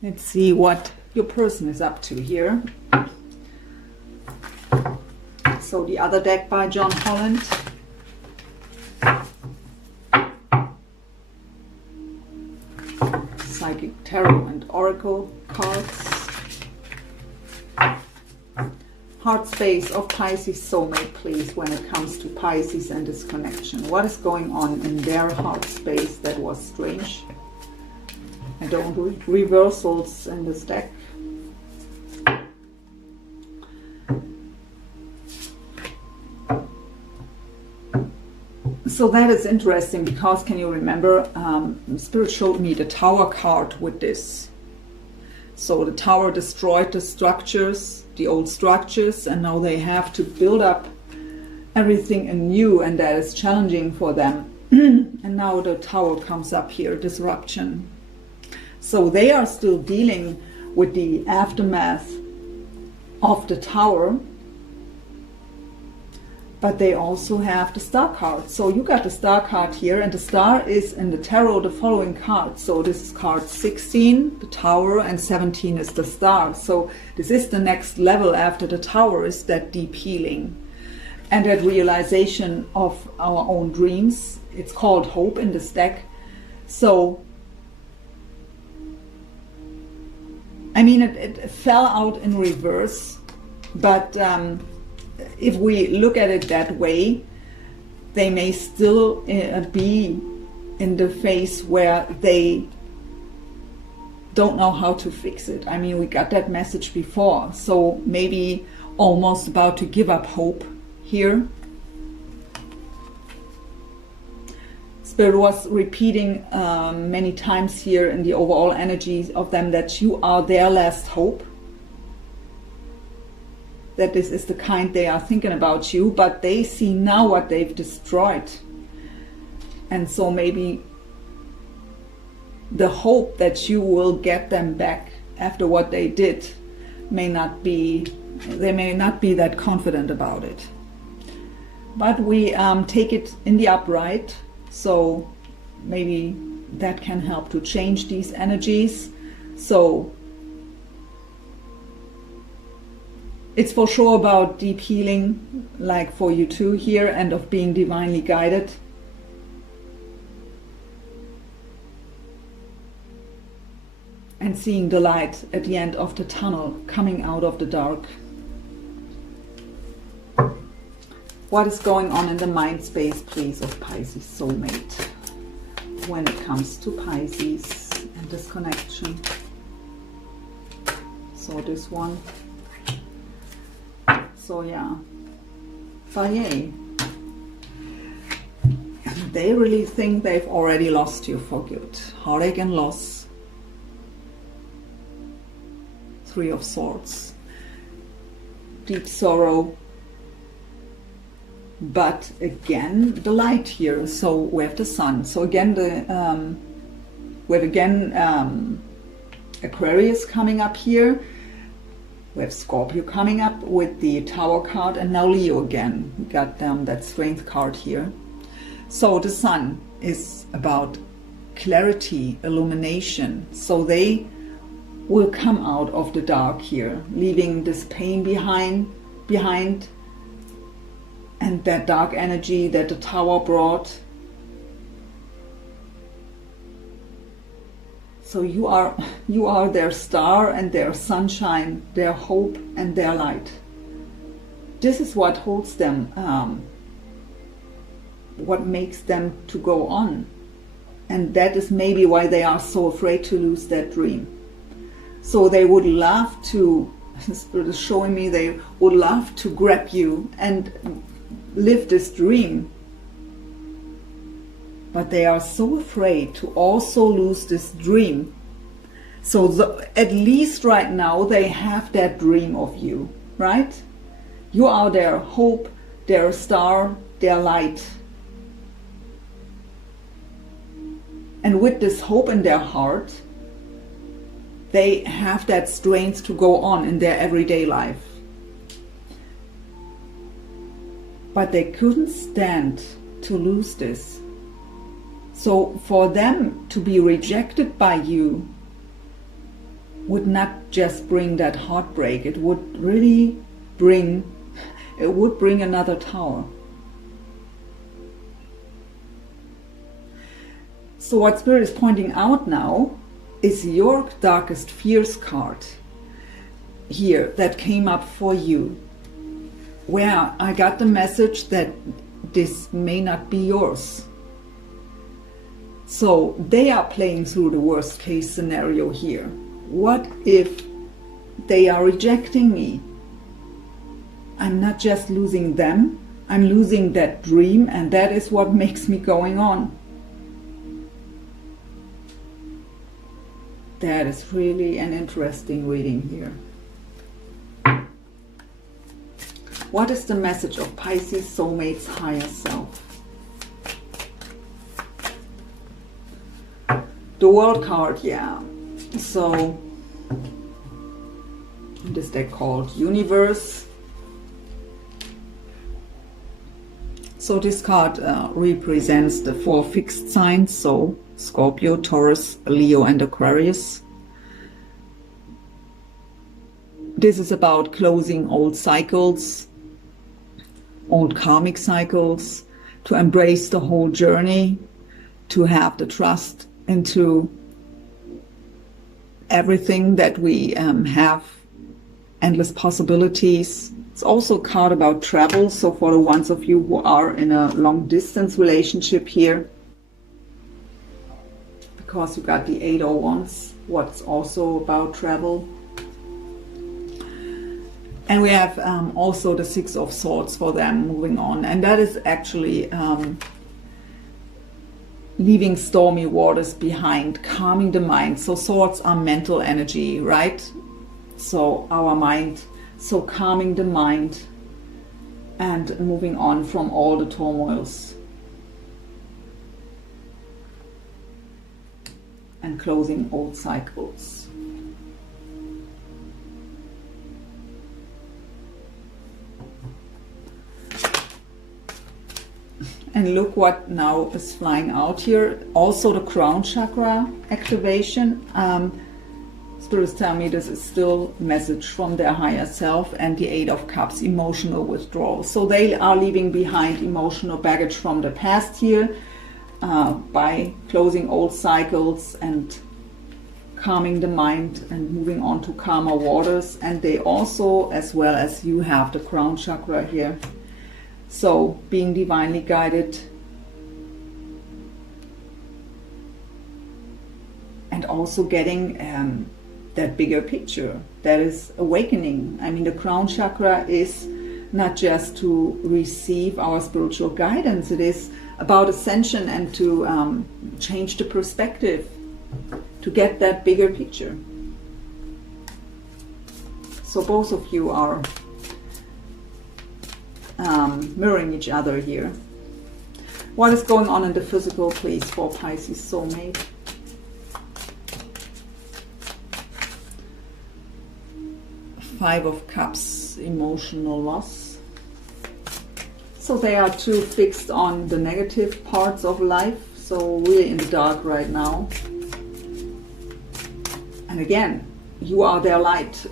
Let's see what your person is up to here. So the other deck by John Holland. Psychic Tarot and Oracle cards. Heart space of Pisces soulmate, please, when it comes to Pisces and this connection. What is going on in their heart space that was strange? I don't read reversals in this deck. So that is interesting because, can you remember, Spirit showed me the Tower card with this. So the Tower destroyed the structures, the old structures, and now they have to build up everything anew, and that is challenging for them. And now the Tower comes up here, disruption. So they are still dealing with the aftermath of the Tower, but they also have the Star card. So you got the Star card here, and the Star is in the Tarot the following card. So this is card 16, the Tower, and 17 is the Star. So this is the next level after the Tower, is that deep healing and that realization of our own dreams. It's called hope in this deck. So I mean, it fell out in reverse, but if we look at it that way, they may still be in the phase where they don't know how to fix it. I mean, we got that message before, so maybe almost about to give up hope here. Spirit was repeating many times here in the overall energies of them that you are their last hope. That this is the kind they are thinking about you, but they see now what they've destroyed. And so maybe the hope that you will get them back after what they did may not be, they may not be that confident about it. But we take it in the upright. So maybe that can help to change these energies. So it's for sure about deep healing, like for you too here, and of being divinely guided. And seeing the light at the end of the tunnel, coming out of the dark. What is going on in the mind space, please, of Pisces soulmate when it comes to Pisces and this connection? So this one. So yeah, but yay. They really think they've already lost you for good. Heartache and loss. Three of Swords. Deep sorrow. But again, the light here. So we have the Sun. So again, we have Aquarius coming up here. We have Scorpio coming up with the Tower card, and now Leo again. We got that Strength card here. So the Sun is about clarity, illumination. So they will come out of the dark here, leaving this pain behind, and that dark energy that the Tower brought. So you are their star and their sunshine, their hope and their light. This is what holds them, what makes them to go on. And that is maybe why they are so afraid to lose that dream. So they would love to, the Spirit is showing me, they would love to grab you and live this dream. But they are so afraid to also lose this dream. So at least right now they have that dream of you, right? You are their hope, their star, their light. And with this hope in their heart, they have that strength to go on in their everyday life. But they couldn't stand to lose this. So for them to be rejected by you would not just bring that heartbreak, it would really bring another tower. So what Spirit is pointing out now is your darkest fears card here that came up for you, where I got the message that this may not be yours. So they are playing through the worst case scenario here. What if they are rejecting me? I'm not just losing them, I'm losing that dream, and that is what makes me going on. That is really an interesting reading here. What is the message of Pisces soulmate's higher self? The World card, yeah. So, this deck called Universe. So this card represents the 4 fixed signs, so Scorpio, Taurus, Leo and Aquarius. This is about closing old cycles, old karmic cycles, to embrace the whole journey, to have the trust into everything that we have, endless possibilities. It's also a card about travel, so for the ones of you who are in a long distance relationship here, because you got the 8 of Wands, what's also about travel. And we have also the 6 of Swords for them moving on, and that is actually leaving stormy waters behind, calming the mind. So swords are mental energy, right? So our mind, so calming the mind and moving on from all the turmoils and closing old cycles. And look what now is flying out here. Also the crown chakra activation. Spirits tell me this is still a message from their higher self, and the 8 of Cups, emotional withdrawal. So they are leaving behind emotional baggage from the past here by closing old cycles and calming the mind and moving on to calmer waters. And they also, as well as you, have the crown chakra here. So being divinely guided and also getting that bigger picture, that is awakening. I mean, the crown chakra is not just to receive our spiritual guidance, it is about ascension and to change the perspective, to get that bigger picture. So both of you are mirroring each other here. What is going on in the physical, please, for Pisces soulmate? Five of Cups, emotional loss. So they are too fixed on the negative parts of life, so really in the dark right now. And again, you are their light,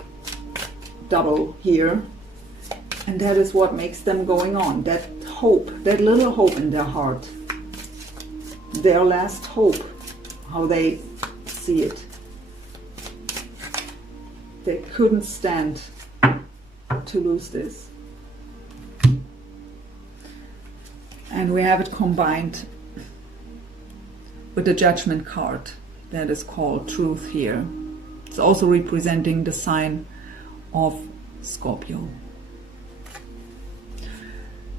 double here. And that is what makes them going on. That hope, that little hope in their heart. Their last hope, how they see it. They couldn't stand to lose this. And we have it combined with the Judgment card that is called Truth here. It's also representing the sign of Scorpio.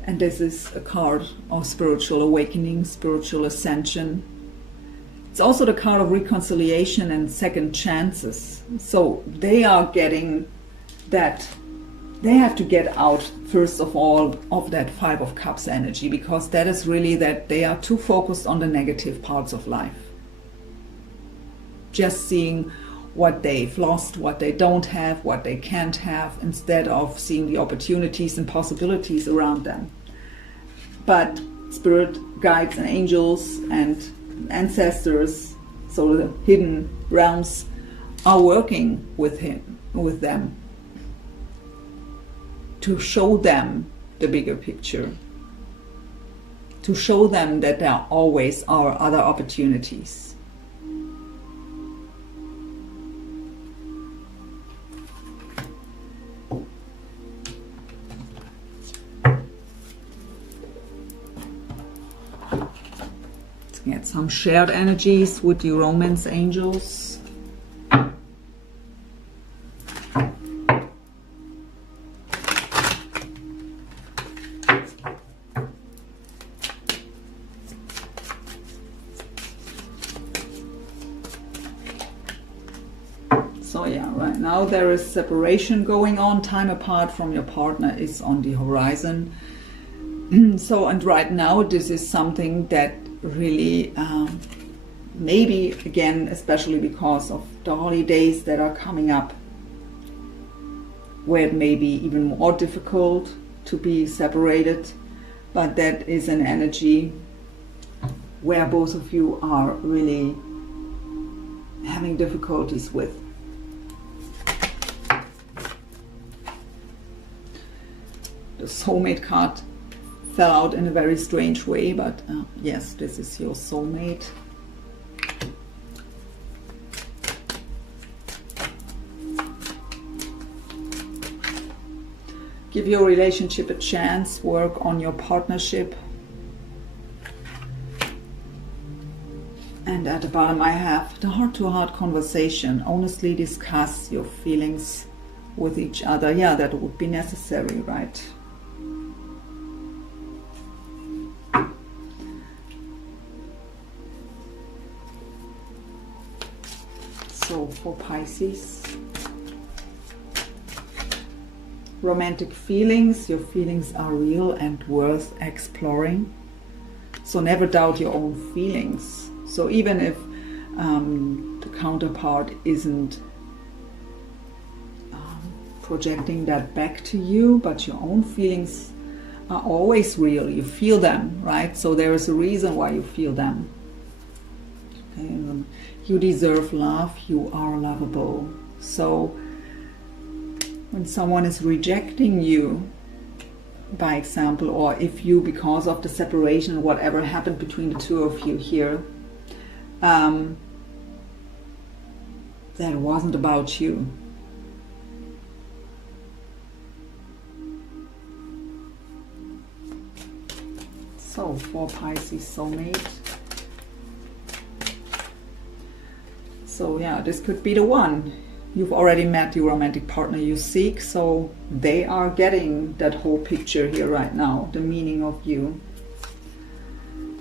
And this is a card of spiritual awakening, spiritual ascension. It's also the card of reconciliation and second chances. So they are getting that, they have to get out first of all of that Five of Cups energy, because that is really that they are too focused on the negative parts of life. Just seeing what they've lost, what they don't have, what they can't have, instead of seeing the opportunities and possibilities around them. But spirit guides and angels and ancestors, so the hidden realms, are working with them to show them the bigger picture, to show them that there always are other opportunities. Get some shared energies with your romance angels. So yeah, right now there is separation going on. Time apart from your partner is on the horizon. So, and right now this is something that really maybe again, especially because of the holidays that are coming up, where it may be even more difficult to be separated, but that is an energy where both of you are really having difficulties with. The soulmate card fell out in a very strange way, but yes, this is your soulmate. Give your relationship a chance, work on your partnership. And at the bottom I have the heart-to-heart conversation. Honestly discuss your feelings with each other. Yeah, that would be necessary, right? So for Pisces, romantic feelings, your feelings are real and worth exploring. So never doubt your own feelings. So even if the counterpart isn't projecting that back to you, but your own feelings are always real. You feel them, right? So there is a reason why you feel them. Okay, you deserve love, you are lovable. So when someone is rejecting you, by example, or if you, because of the separation, whatever happened between the two of you here, that wasn't about you. So for Pisces soulmate. So yeah, this could be the one. You've already met the romantic partner you seek, so they are getting that whole picture here right now, the meaning of you.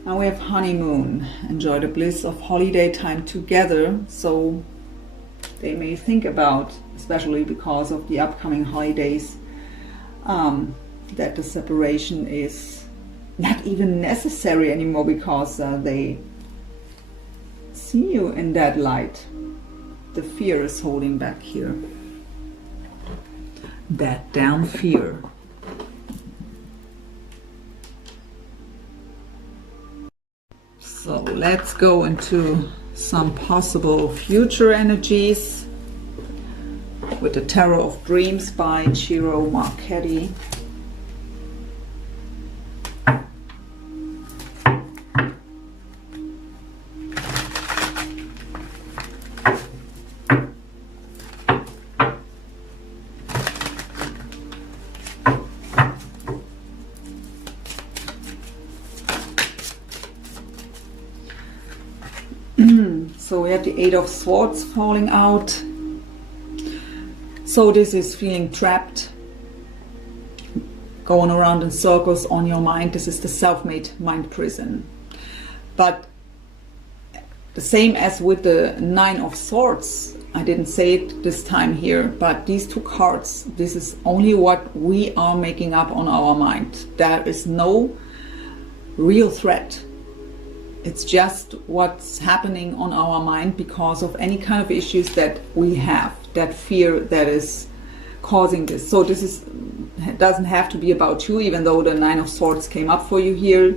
Now we have honeymoon. Enjoy the bliss of holiday time together. So they may think about, especially because of the upcoming holidays, that the separation is not even necessary anymore, because they see you in that light. The fear is holding back here. That down fear. So let's go into some possible future energies with the Tarot of Dreams by Ciro Marchetti. So we have the Eight of Swords falling out. So this is feeling trapped, going around in circles on your mind. This is the self-made mind prison. But the same as with the Nine of Swords, I didn't say it this time here, but these two cards, this is only what we are making up on our mind. There is no real threat. It's just what's happening on our mind because of any kind of issues that we have, that fear that is causing this. So this is, it doesn't have to be about you, even though the Nine of Swords came up for you here.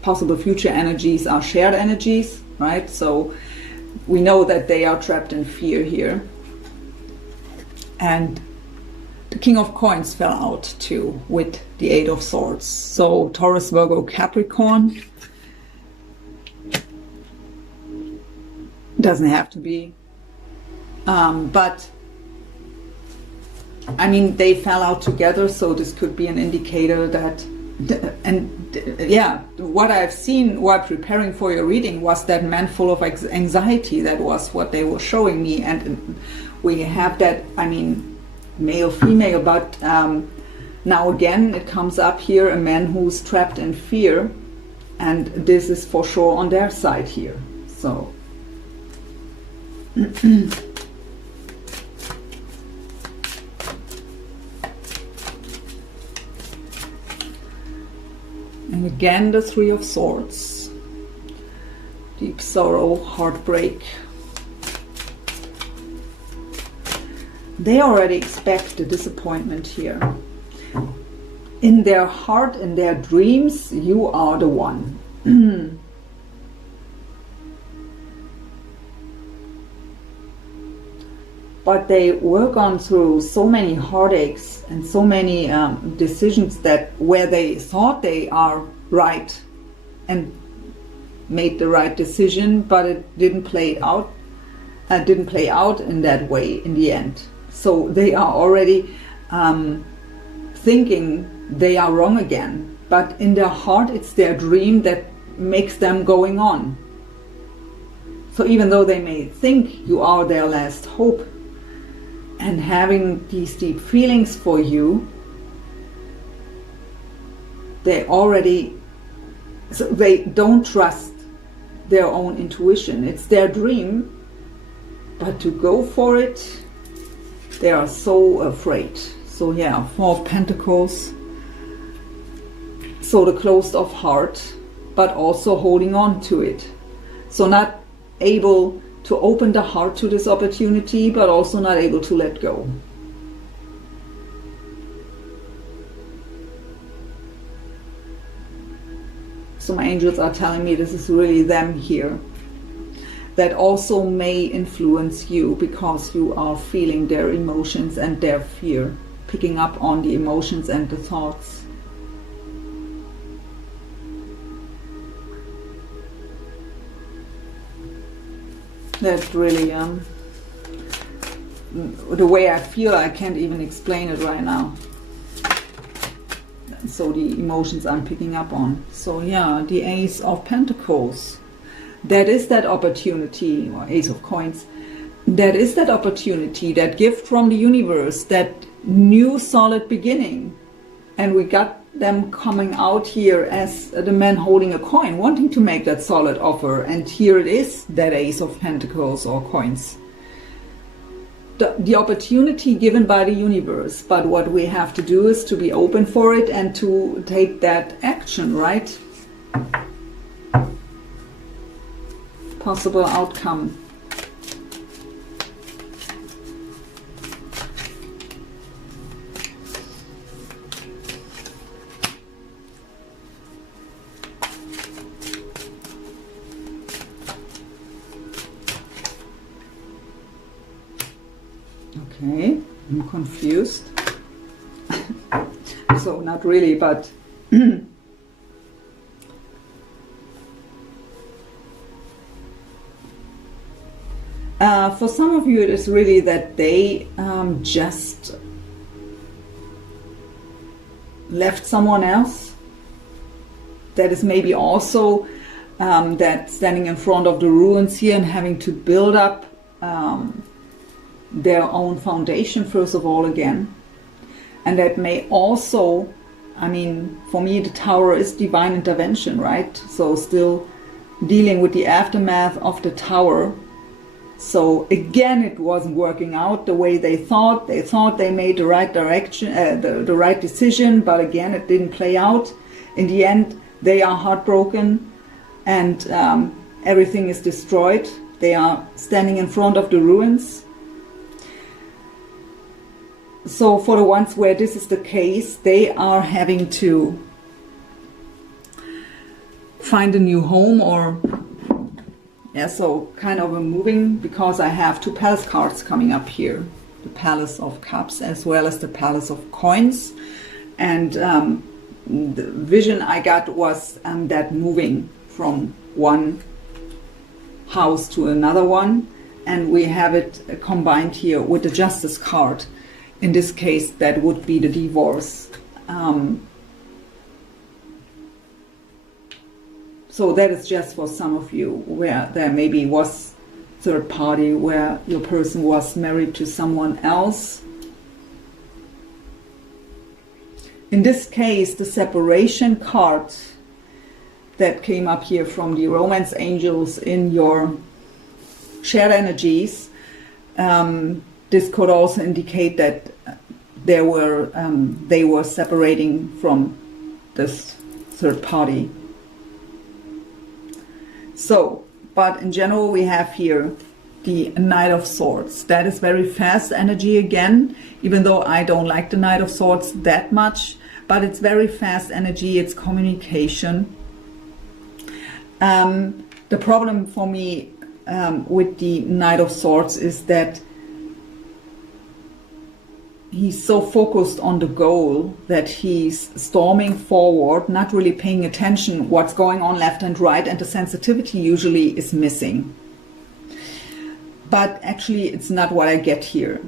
Possible future energies are shared energies, right? So we know that they are trapped in fear here. And the King of Coins fell out too with the Eight of Swords. So Taurus, Virgo, Capricorn. Doesn't have to be. But I mean, they fell out together, so this could be an indicator that, yeah, what I've seen while preparing for your reading was that man full of anxiety. That was what they were showing me. And we have that, I mean, male, female, but now again, it comes up here, a man who's trapped in fear. And this is for sure on their side here. So. And again, the Three of Swords. Deep sorrow, heartbreak. They already expect the disappointment here. In their heart, in their dreams, you are the one. But they were gone through so many heartaches and so many decisions that where they thought they are right and made the right decision, but it didn't play out. Didn't play out in that way in the end. So they are already thinking they are wrong again. But in their heart, it's their dream that makes them going on. So even though they may think you are their last hope, and having these deep feelings for you, they already, so they don't trust their own intuition. It's their dream, but to go for it, they are so afraid. So yeah, Four of Pentacles. So the closed off heart, but also holding on to it. So not able to open the heart to this opportunity, but also not able to let go. So my angels are telling me this is really them here. That also may influence you because you are feeling their emotions and their fear, picking up on the emotions and the thoughts. That's really, the way I feel, I can't even explain it right now. So the emotions I'm picking up on. So yeah, the Ace of Pentacles. That is that opportunity, or Ace of Coins. That is that opportunity, that gift from the universe, that new solid beginning. And we got them coming out here as the man holding a coin, wanting to make that solid offer. And here it is, that Ace of Pentacles or coins. The opportunity given by the universe. But what we have to do is to be open for it and to take that action, right? Possible outcome. Okay, I'm confused. So not really, but for some of you it is really that they just left someone else. That is maybe also that standing in front of the ruins here and having to build up their own foundation first of all again. And that may also, I mean, for me the Tower is divine intervention, right? So still dealing with the aftermath of the Tower. So again, it wasn't working out the way they thought. They thought they made the right direction, the right decision, but again, it didn't play out. In the end, they are heartbroken, and everything is destroyed. They are standing in front of the ruins. So for the ones where this is the case, they are having to find a new home, or yeah, so kind of a moving, because I have two Palace cards coming up here. The Palace of Cups as well as the Palace of Coins. And the vision I got was that moving from one house to another one. And we have it combined here with the Justice card. In this case, that would be the divorce. So that is just for some of you where there maybe was third party, where your person was married to someone else. In this case, the separation card that came up here from the romance angels in your shared energies, this could also indicate that they were separating from this third party. So, but in general, we have here the Knight of Swords. That is very fast energy again, even though I don't like the Knight of Swords that much, but it's very fast energy, it's communication. The problem for me with the Knight of Swords is that he's so focused on the goal that he's storming forward, not really paying attention what's going on left and right, and the sensitivity usually is missing. But actually it's not what I get here.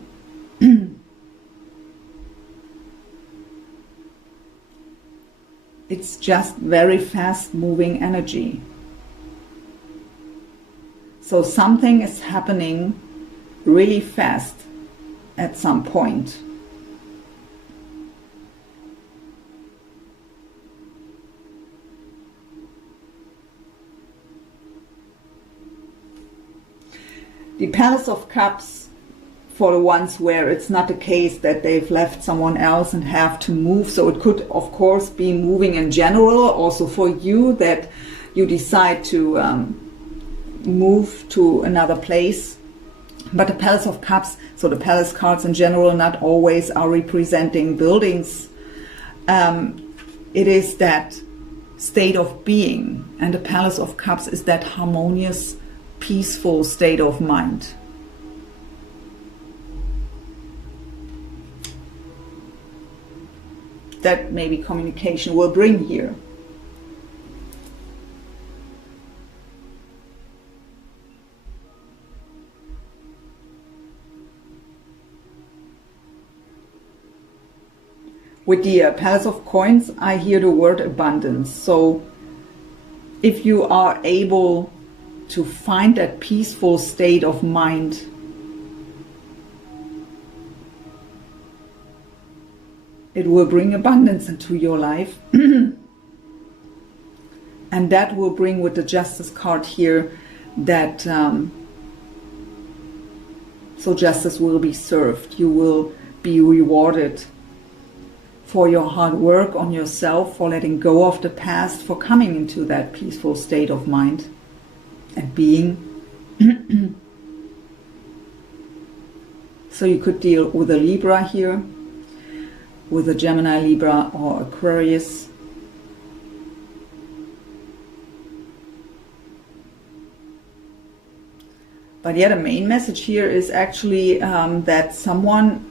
It's just very fast moving energy. So something is happening really fast at some point. The Palace of Cups, for the ones where it's not the case that they've left someone else and have to move. So it could, of course, be moving in general, also for you, that you decide to move to another place. But the Palace of Cups, so the Palace cards in general, not always are representing buildings. It is that state of being. And the Palace of Cups is that harmonious, peaceful state of mind. That maybe communication will bring here. With the Palace of Coins, I hear the word abundance. So if you are able to find that peaceful state of mind, it will bring abundance into your life. And that will bring, with the Justice card here, that so justice will be served. You will be rewarded for your hard work on yourself, for letting go of the past, for coming into that peaceful state of mind and being. So you could deal with a Libra here, with a Gemini, Libra, or Aquarius. But yeah, the main message here is actually that someone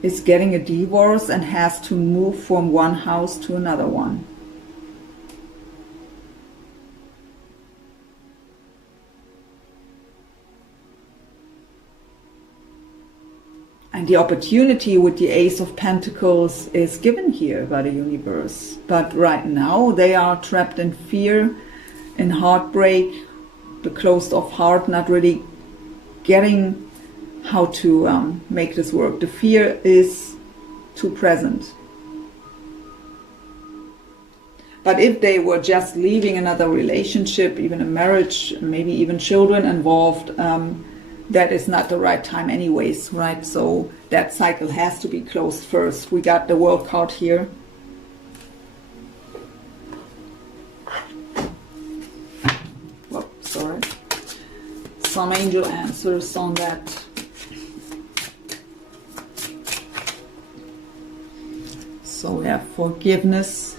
is getting a divorce and has to move from one house to another one. And the opportunity with the Ace of Pentacles is given here by the universe. But right now they are trapped in fear, in heartbreak, the closed off heart, not really getting how to make this work. The fear is too present. But if they were just leaving another relationship, even a marriage, maybe even children involved, that is not the right time anyways, right? So that cycle has to be closed first. We got the World card here. Oh, sorry. Some angel answers on that. So we have forgiveness.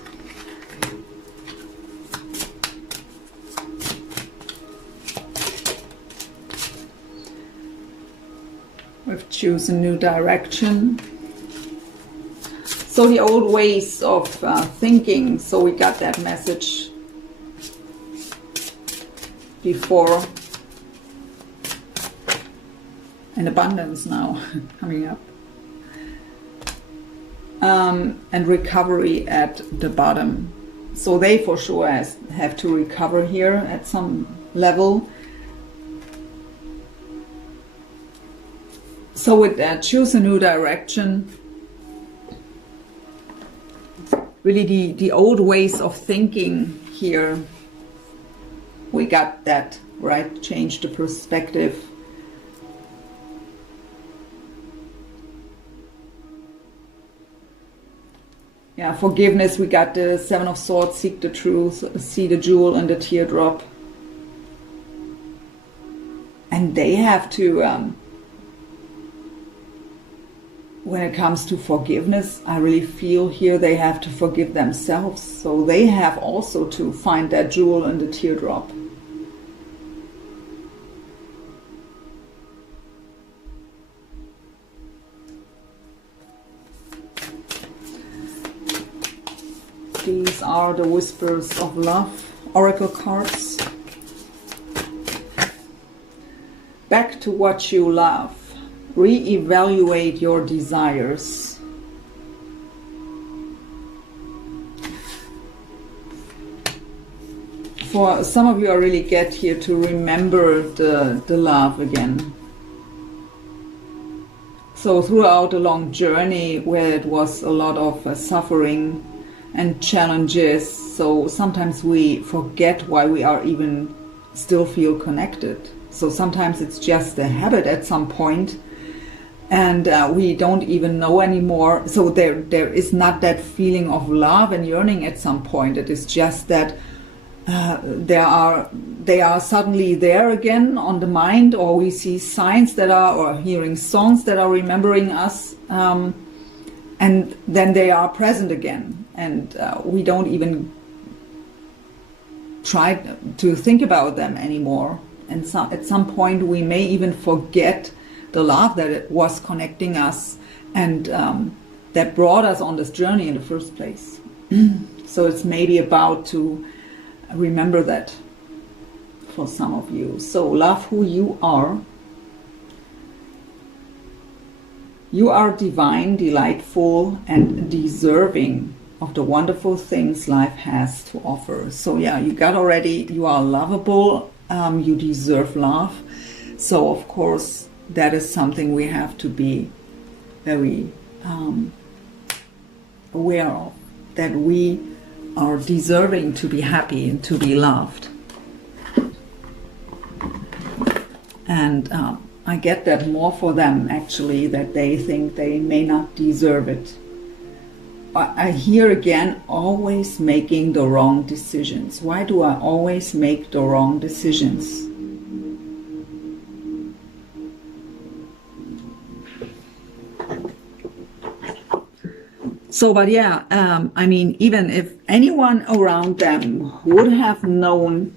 We've chosen a new direction. So the old ways of thinking, so we got that message before. And abundance now coming up. And recovery at the bottom. So they for sure have to recover here at some level. So with that, choose a new direction. Really the old ways of thinking here, we got that, right? Change the perspective. Yeah, forgiveness, we got the Seven of Swords, seek the truth, see the jewel and the teardrop. And they have to... when it comes to forgiveness, I really feel here they have to forgive themselves. So they have also to find that jewel in the teardrop. These are the Whispers of Love Oracle cards. Back to what you love. Re-evaluate your desires. For some of you, I really get here to remember the love again. So throughout a long journey where it was a lot of suffering and challenges, so sometimes we forget why we are even still feel connected. So sometimes it's just a habit at some point. And we don't even know anymore. So there is not that feeling of love and yearning at some point. It is just that they are suddenly there again on the mind, or we see signs that are, or hearing songs that are remembering us, and then they are present again. And we don't even try to think about them anymore. And so at some point we may even forget the love that it was connecting us and that brought us on this journey in the first place. So it's maybe about to remember that for some of you. So love who you are. You are divine, delightful, and deserving of the wonderful things life has to offer. So yeah, you got already, you are lovable, you deserve love. So of course, that is something we have to be very aware of, that we are deserving to be happy and to be loved. And I get that more for them, actually, that they think they may not deserve it. I hear again, always making the wrong decisions. Why do I always make the wrong decisions? So, but yeah, I mean, even if anyone around them would have known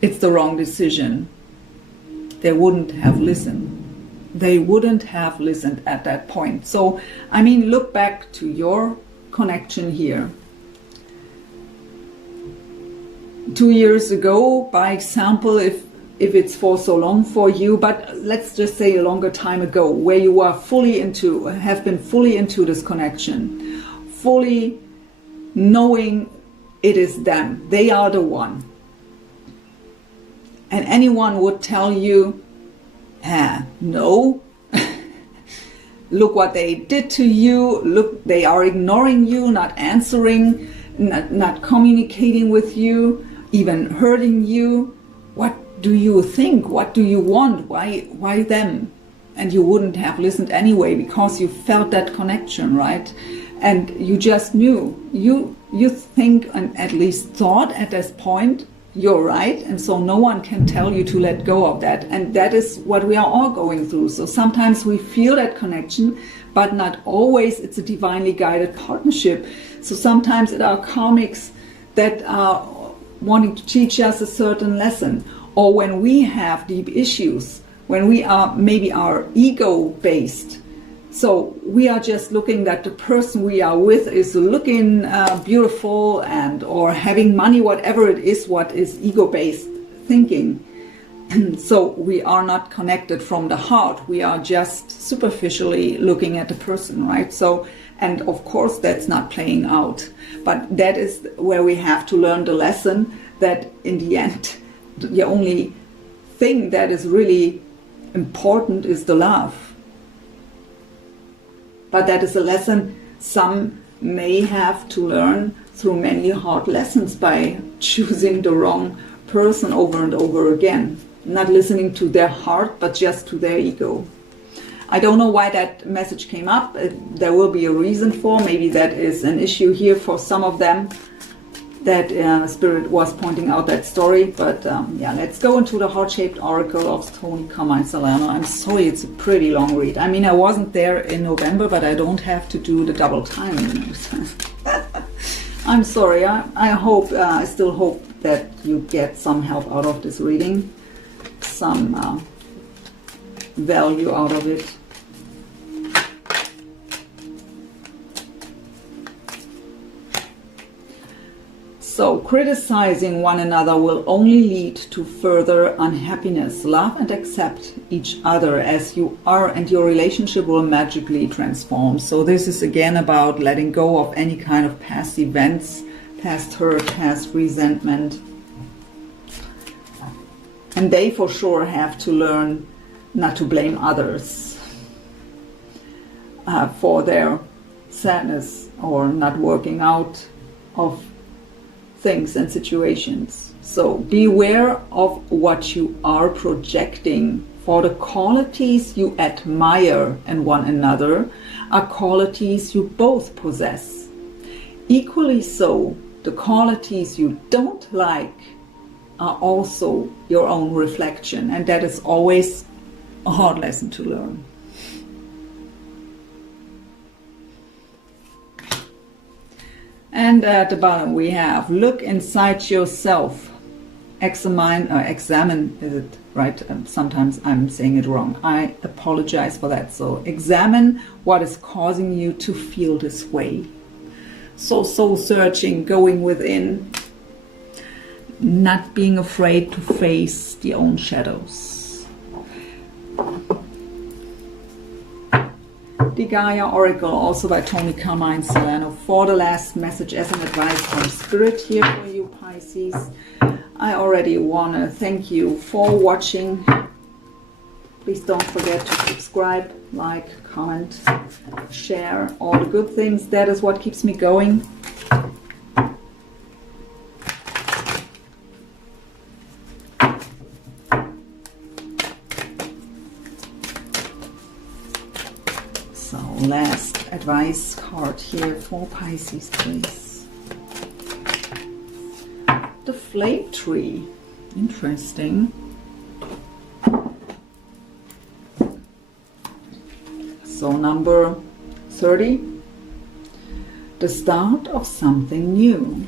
it's the wrong decision, they wouldn't have listened. They wouldn't have listened at that point. So, I mean, look back to your connection here. 2 years ago, by example, if if it's for so long for you, but let's just say a longer time ago, where you are have been fully into this connection, fully knowing it is them, they are the one. And anyone would tell you, no, look what they did to you, look, they are ignoring you, not answering, not communicating with you, even hurting you. What do you think? What do you want? Why them? And you wouldn't have listened anyway, because you felt that connection, right? And you just knew. You think, and at least thought at this point, you're right, and so no one can tell you to let go of that. And that is what we are all going through. So sometimes we feel that connection, but not always. It's a divinely guided partnership. So sometimes it are karmics that are wanting to teach us a certain lesson. Or when we have deep issues, when we are maybe our ego based. So we are just looking that the person we are with is looking beautiful and or having money, whatever it is, what is ego-based thinking. So we are not connected from the heart. We are just superficially looking at the person, right? So, and of course that's not playing out. But that is where we have to learn the lesson that in the end, the only thing that is really important is the love. But that is a lesson some may have to learn through many hard lessons by choosing the wrong person over and over again. Not listening to their heart, but just to their ego. I don't know why that message came up. There will be a reason for. Maybe that is an issue here for some of them. That Spirit was pointing out that story, but yeah, let's go into the heart-shaped oracle of Tony Carmine Solano. I'm sorry, it's a pretty long read. I mean, I wasn't there in November, but I don't have to do the double time. You know? I'm sorry. I hope, I still hope that you get some help out of this reading, some value out of it. So, criticizing one another will only lead to further unhappiness. Love and accept each other as you are, and your relationship will magically transform. So this is again about letting go of any kind of past events, past hurt, past resentment. And they for sure have to learn not to blame others for their sadness or not working out of things and situations. So beware of what you are projecting, for the qualities you admire in one another are qualities you both possess. Equally so, the qualities you don't like are also your own reflection, and that is always a hard lesson to learn. And at the bottom we have, look inside yourself. Examine, is it right? Sometimes I'm saying it wrong. I apologize for that. So examine what is causing you to feel this way. So soul searching, going within, not being afraid to face the own shadows. The Gaia Oracle, also by Tony Carmine Solano, for the last message as an advice from Spirit here for you, Pisces. I already want to thank you for watching. Please don't forget to subscribe, like, comment, share, all the good things. That is what keeps me going. Last advice card here for Pisces, please. The Flame Tree. Interesting. So number 30. The start of something new.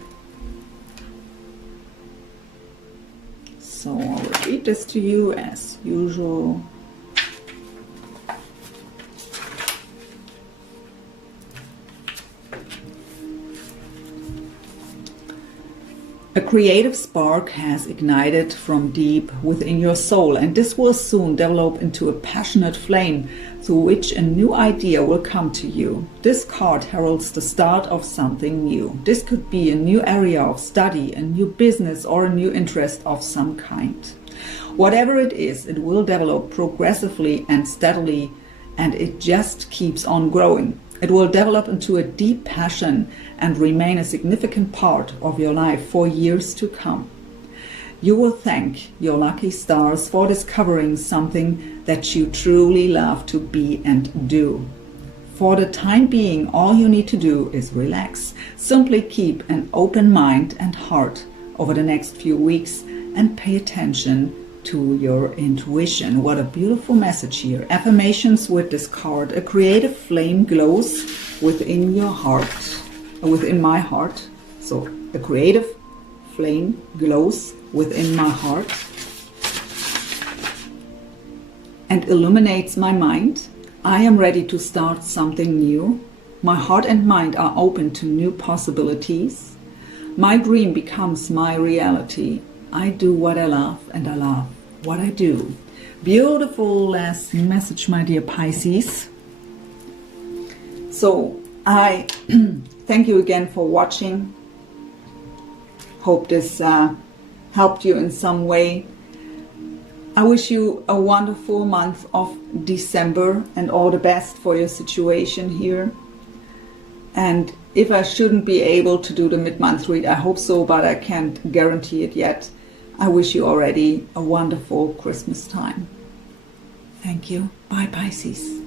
So I'll repeat this to you as usual. A creative spark has ignited from deep within your soul, and this will soon develop into a passionate flame through which a new idea will come to you. This card heralds the start of something new. This could be a new area of study, a new business, or a new interest of some kind. Whatever it is, it will develop progressively and steadily, and it just keeps on growing. It will develop into a deep passion and remain a significant part of your life for years to come. You will thank your lucky stars for discovering something that you truly love to be and do. For the time being, all you need to do is relax. Simply keep an open mind and heart over the next few weeks and pay attention to your intuition. What a beautiful message here. Affirmations with this card. A creative flame glows within your heart, within my heart. So a creative flame glows within my heart and illuminates my mind. I am ready to start something new. My heart and mind are open to new possibilities. My dream becomes my reality. I do what I love, and I love what I do. Beautiful last message, my dear Pisces. So I thank you again for watching. Hope this helped you in some way. I wish you a wonderful month of December and all the best for your situation here. And if I shouldn't be able to do the mid-month read, I hope so, but I can't guarantee it yet. I wish you already a wonderful Christmas time. Thank you. Bye, Pisces.